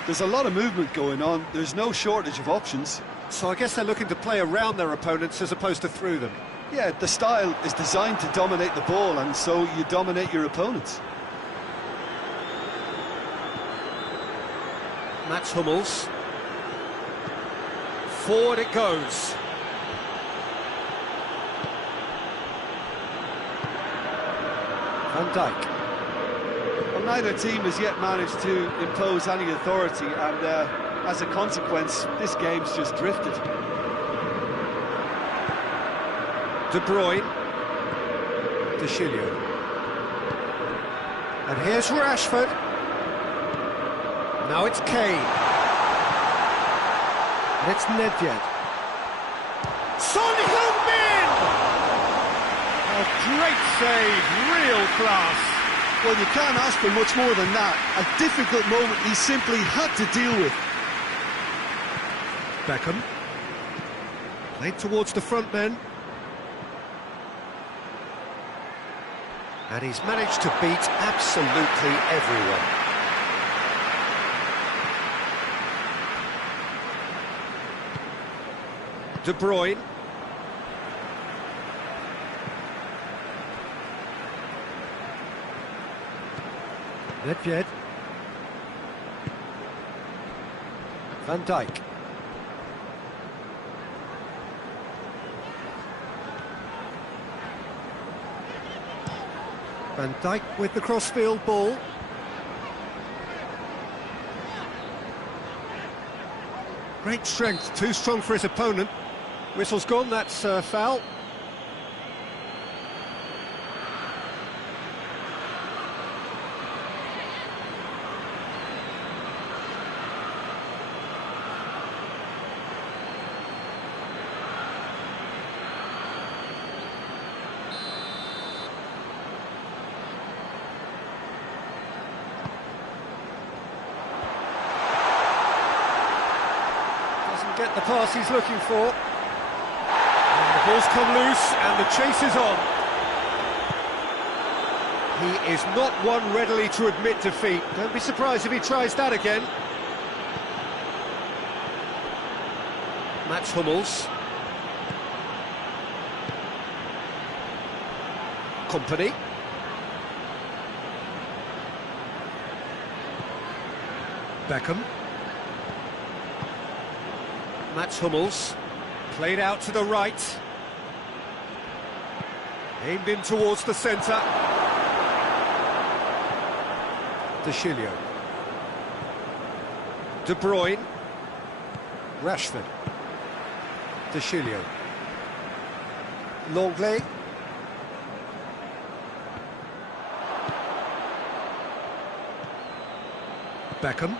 There's a lot of movement going on. There's no shortage of options. So I guess they're looking to play around their opponents as opposed to through them. Yeah, the style is designed to dominate the ball, and so you dominate your opponents. Mats Hummels. Forward it goes. Van Dijk. Well, neither team has yet managed to impose any authority, and as a consequence, this game's just drifted. De Bruyne. De Chilio. And here's Rashford. Now it's Kane. And it's Nedved. Son Heung-min! A great save, real class. Well, you can't ask for much more than that. A difficult moment he simply had to deal with. Beckham. Played towards the front men. And he's managed to beat absolutely everyone. De Bruyne. Nedved. Van Dijk. Van Dijk with the crossfield ball. Great strength, too strong for his opponent. Whistle's gone, that's foul. Get the pass he's looking for. And the ball's come loose and the chase is on. He is not one readily to admit defeat. Don't be surprised if he tries that again. Mats Hummels. Company. Beckham. Mats Hummels, played out to the right, aimed in towards the centre. De Chilio. De Bruyne. Rashford. De Chilio. Longley. Beckham.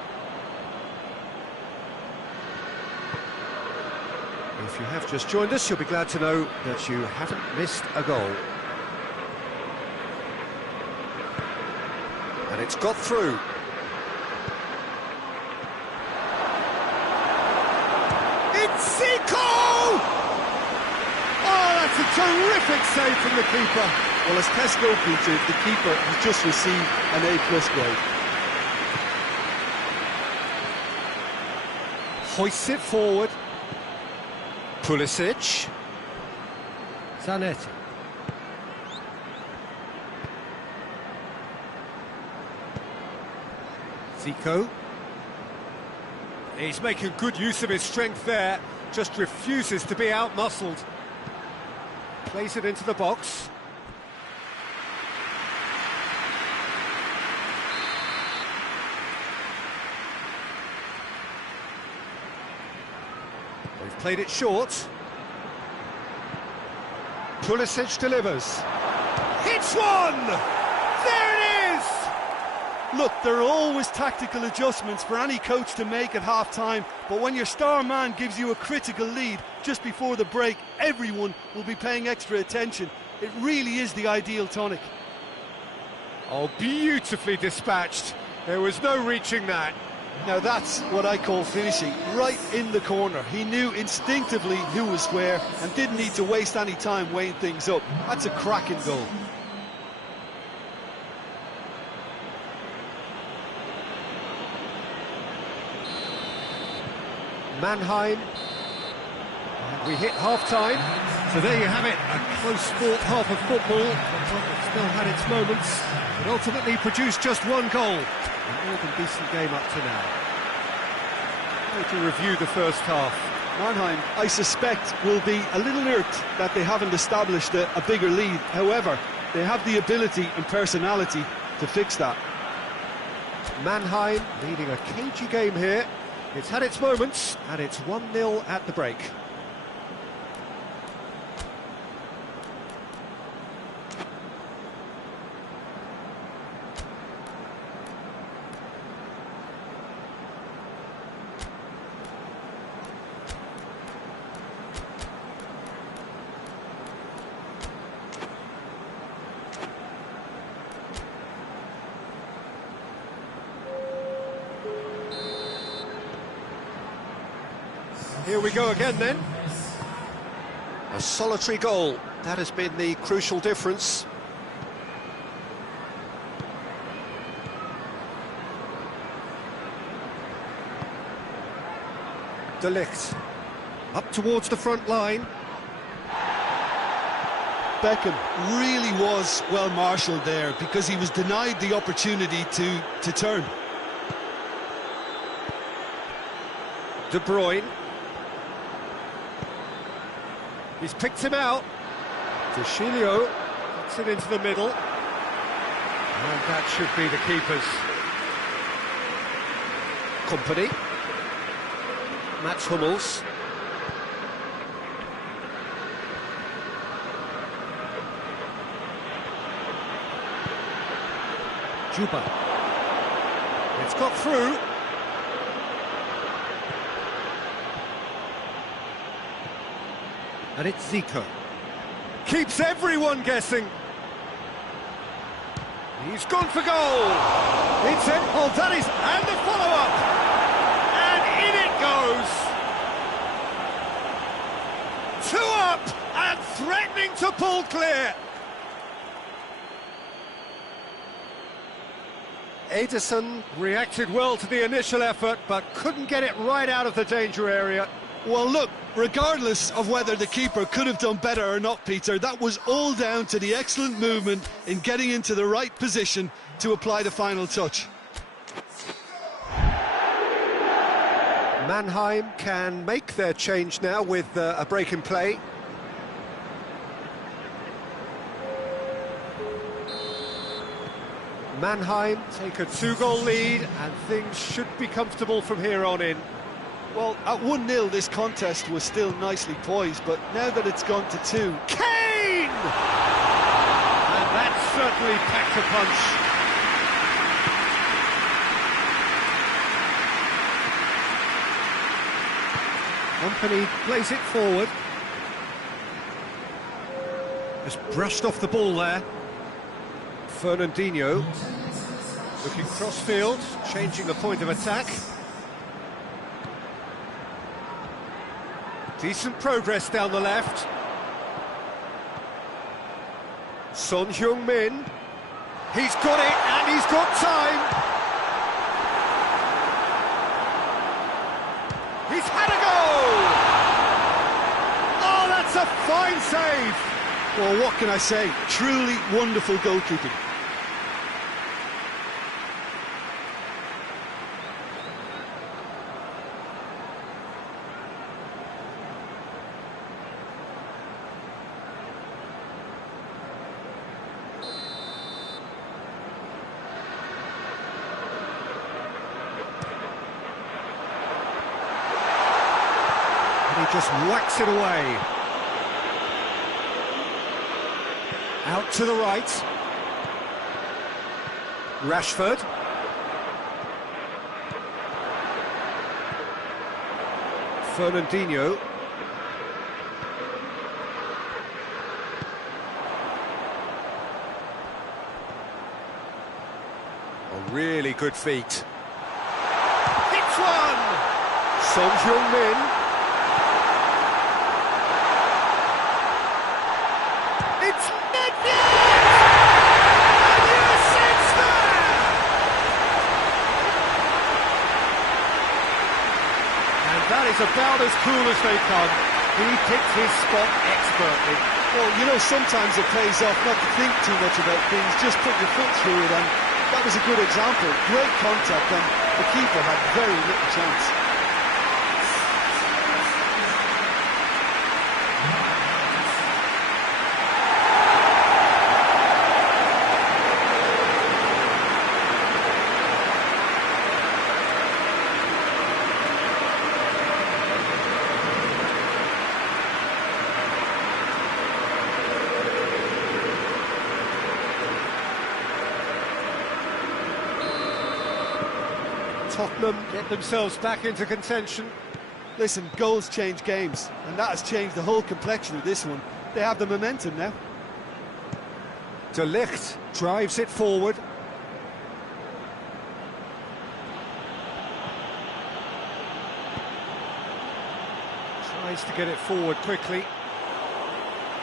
If you have just joined us, you'll be glad to know that you haven't missed a goal. And it's got through. It's Zico! That's a terrific save from the keeper. Well, as tests go, Peter, the keeper has just received an A+ grade. Hoists it forward. Pulisic. Zanetti. Zico. He's making good use of his strength there, just refuses to be out-muscled. Plays it into the box. They've played it short. Pulisic delivers. Hits one! There it is! Look, there are always tactical adjustments for any coach to make at half-time, but when your star man gives you a critical lead just before the break, everyone will be paying extra attention. It really is the ideal tonic. Oh, beautifully dispatched. There was no reaching that. Now that's what I call finishing, right in the corner. He knew instinctively who was where and didn't need to waste any time weighing things up. That's a cracking goal. Mannheim. And we hit half-time. So there you have it, a close-fought half of football. It's still had its moments, but ultimately produced just one goal. A more than decent game up to now. To review the first half. Mannheim, I suspect, will be a little irked that they haven't established a bigger lead. However, they have the ability and personality to fix that. Mannheim leading a cagey game here. It's had its moments, and it's 1-0 at the break. Here we go again then. A solitary goal, that has been the crucial difference. De Ligt, up towards the front line. Beckham really was well marshalled there because he was denied the opportunity to turn. De Bruyne. He's picked him out. De Chilio gets it into the middle. And that should be the keeper's. Company. Mats Hummels. Juba. It's got through. And it's Zico. Keeps everyone guessing. He's gone for goal. It's in. Oh, that is. And the follow-up. And in it goes. 2 up and threatening to pull clear. Ederson reacted well to the initial effort, but couldn't get it right out of the danger area. Well, look, regardless of whether the keeper could have done better or not, Peter, that was all down to the excellent movement in getting into the right position to apply the final touch. Mannheim can make their change now with a break in play. Mannheim take a 2-goal lead and things should be comfortable from here on in. Well, at 1-0 this contest was still nicely poised, but now that it's gone to 2... Kane! And that certainly packed a punch. Company plays it forward. Just brushed off the ball there. Fernandinho looking cross-field, changing the point of attack. Decent progress down the left. Son Heung-min. He's got it, and he's got time. He's had a goal! Oh, that's a fine save! Well, what can I say? Truly wonderful goalkeeping. He just whacks it away. Out to the right. Rashford. Fernandinho. A really good feat. Hits one! Son Heung-min. It's Nedved! And yes, it's there! And that is about as cool as they come. He picked his spot expertly. Well, you know, sometimes it pays off not to think too much about things, just put your foot through it, and that was a good example. Great contact, and the keeper had very little chance. Tottenham get themselves back into contention. Listen, goals change games, and that has changed the whole complexion of this one. They have the momentum now. De Ligt drives it forward. Tries to get it forward quickly.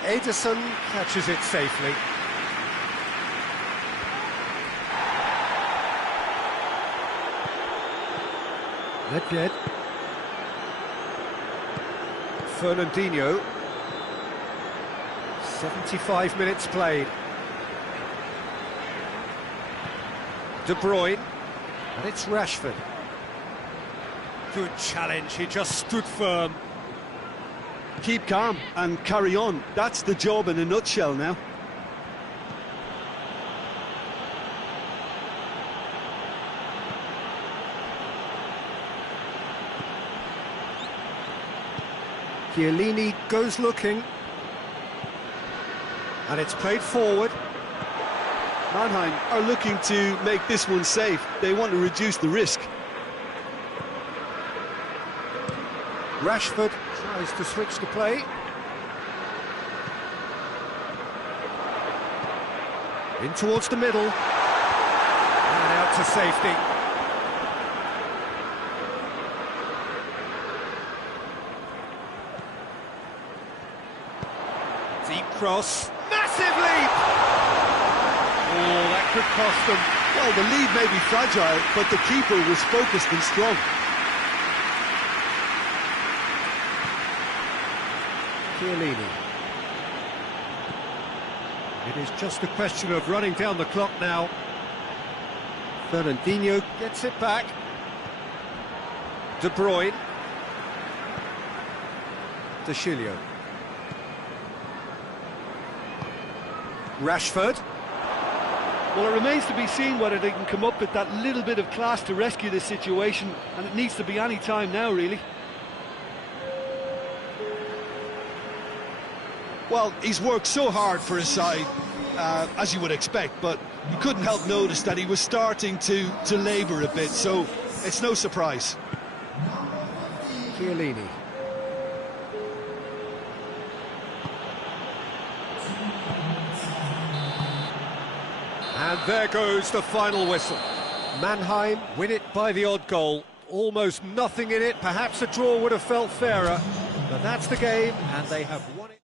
Ederson catches it safely. Nedved. Fernandinho. 75 minutes played. De Bruyne. And it's Rashford. Good challenge, he just stood firm. Keep calm and carry on. That's the job in a nutshell now. Chiellini goes looking. And it's played forward. Mannheim are looking to make this one safe. They want to reduce the risk. Rashford tries to switch the play. In towards the middle. And out to safety. Deep cross. Massive leap! Oh, that could cost them. Well, the lead may be fragile, but the keeper was focused and strong. Chiellini. It is just a question of running down the clock now. Fernandinho gets it back. De Bruyne. De Chilio. Rashford. Well, it remains to be seen whether they can come up with that little bit of class to rescue this situation, and it needs to be any time now, really. Well, he's worked so hard for his side, as you would expect, but you couldn't help notice that he was starting to labour a bit, so it's no surprise. Chiellini. And there goes the final whistle. Mannheim win it by the odd goal. Almost nothing in it. Perhaps a draw would have felt fairer. But that's the game, and they have won it.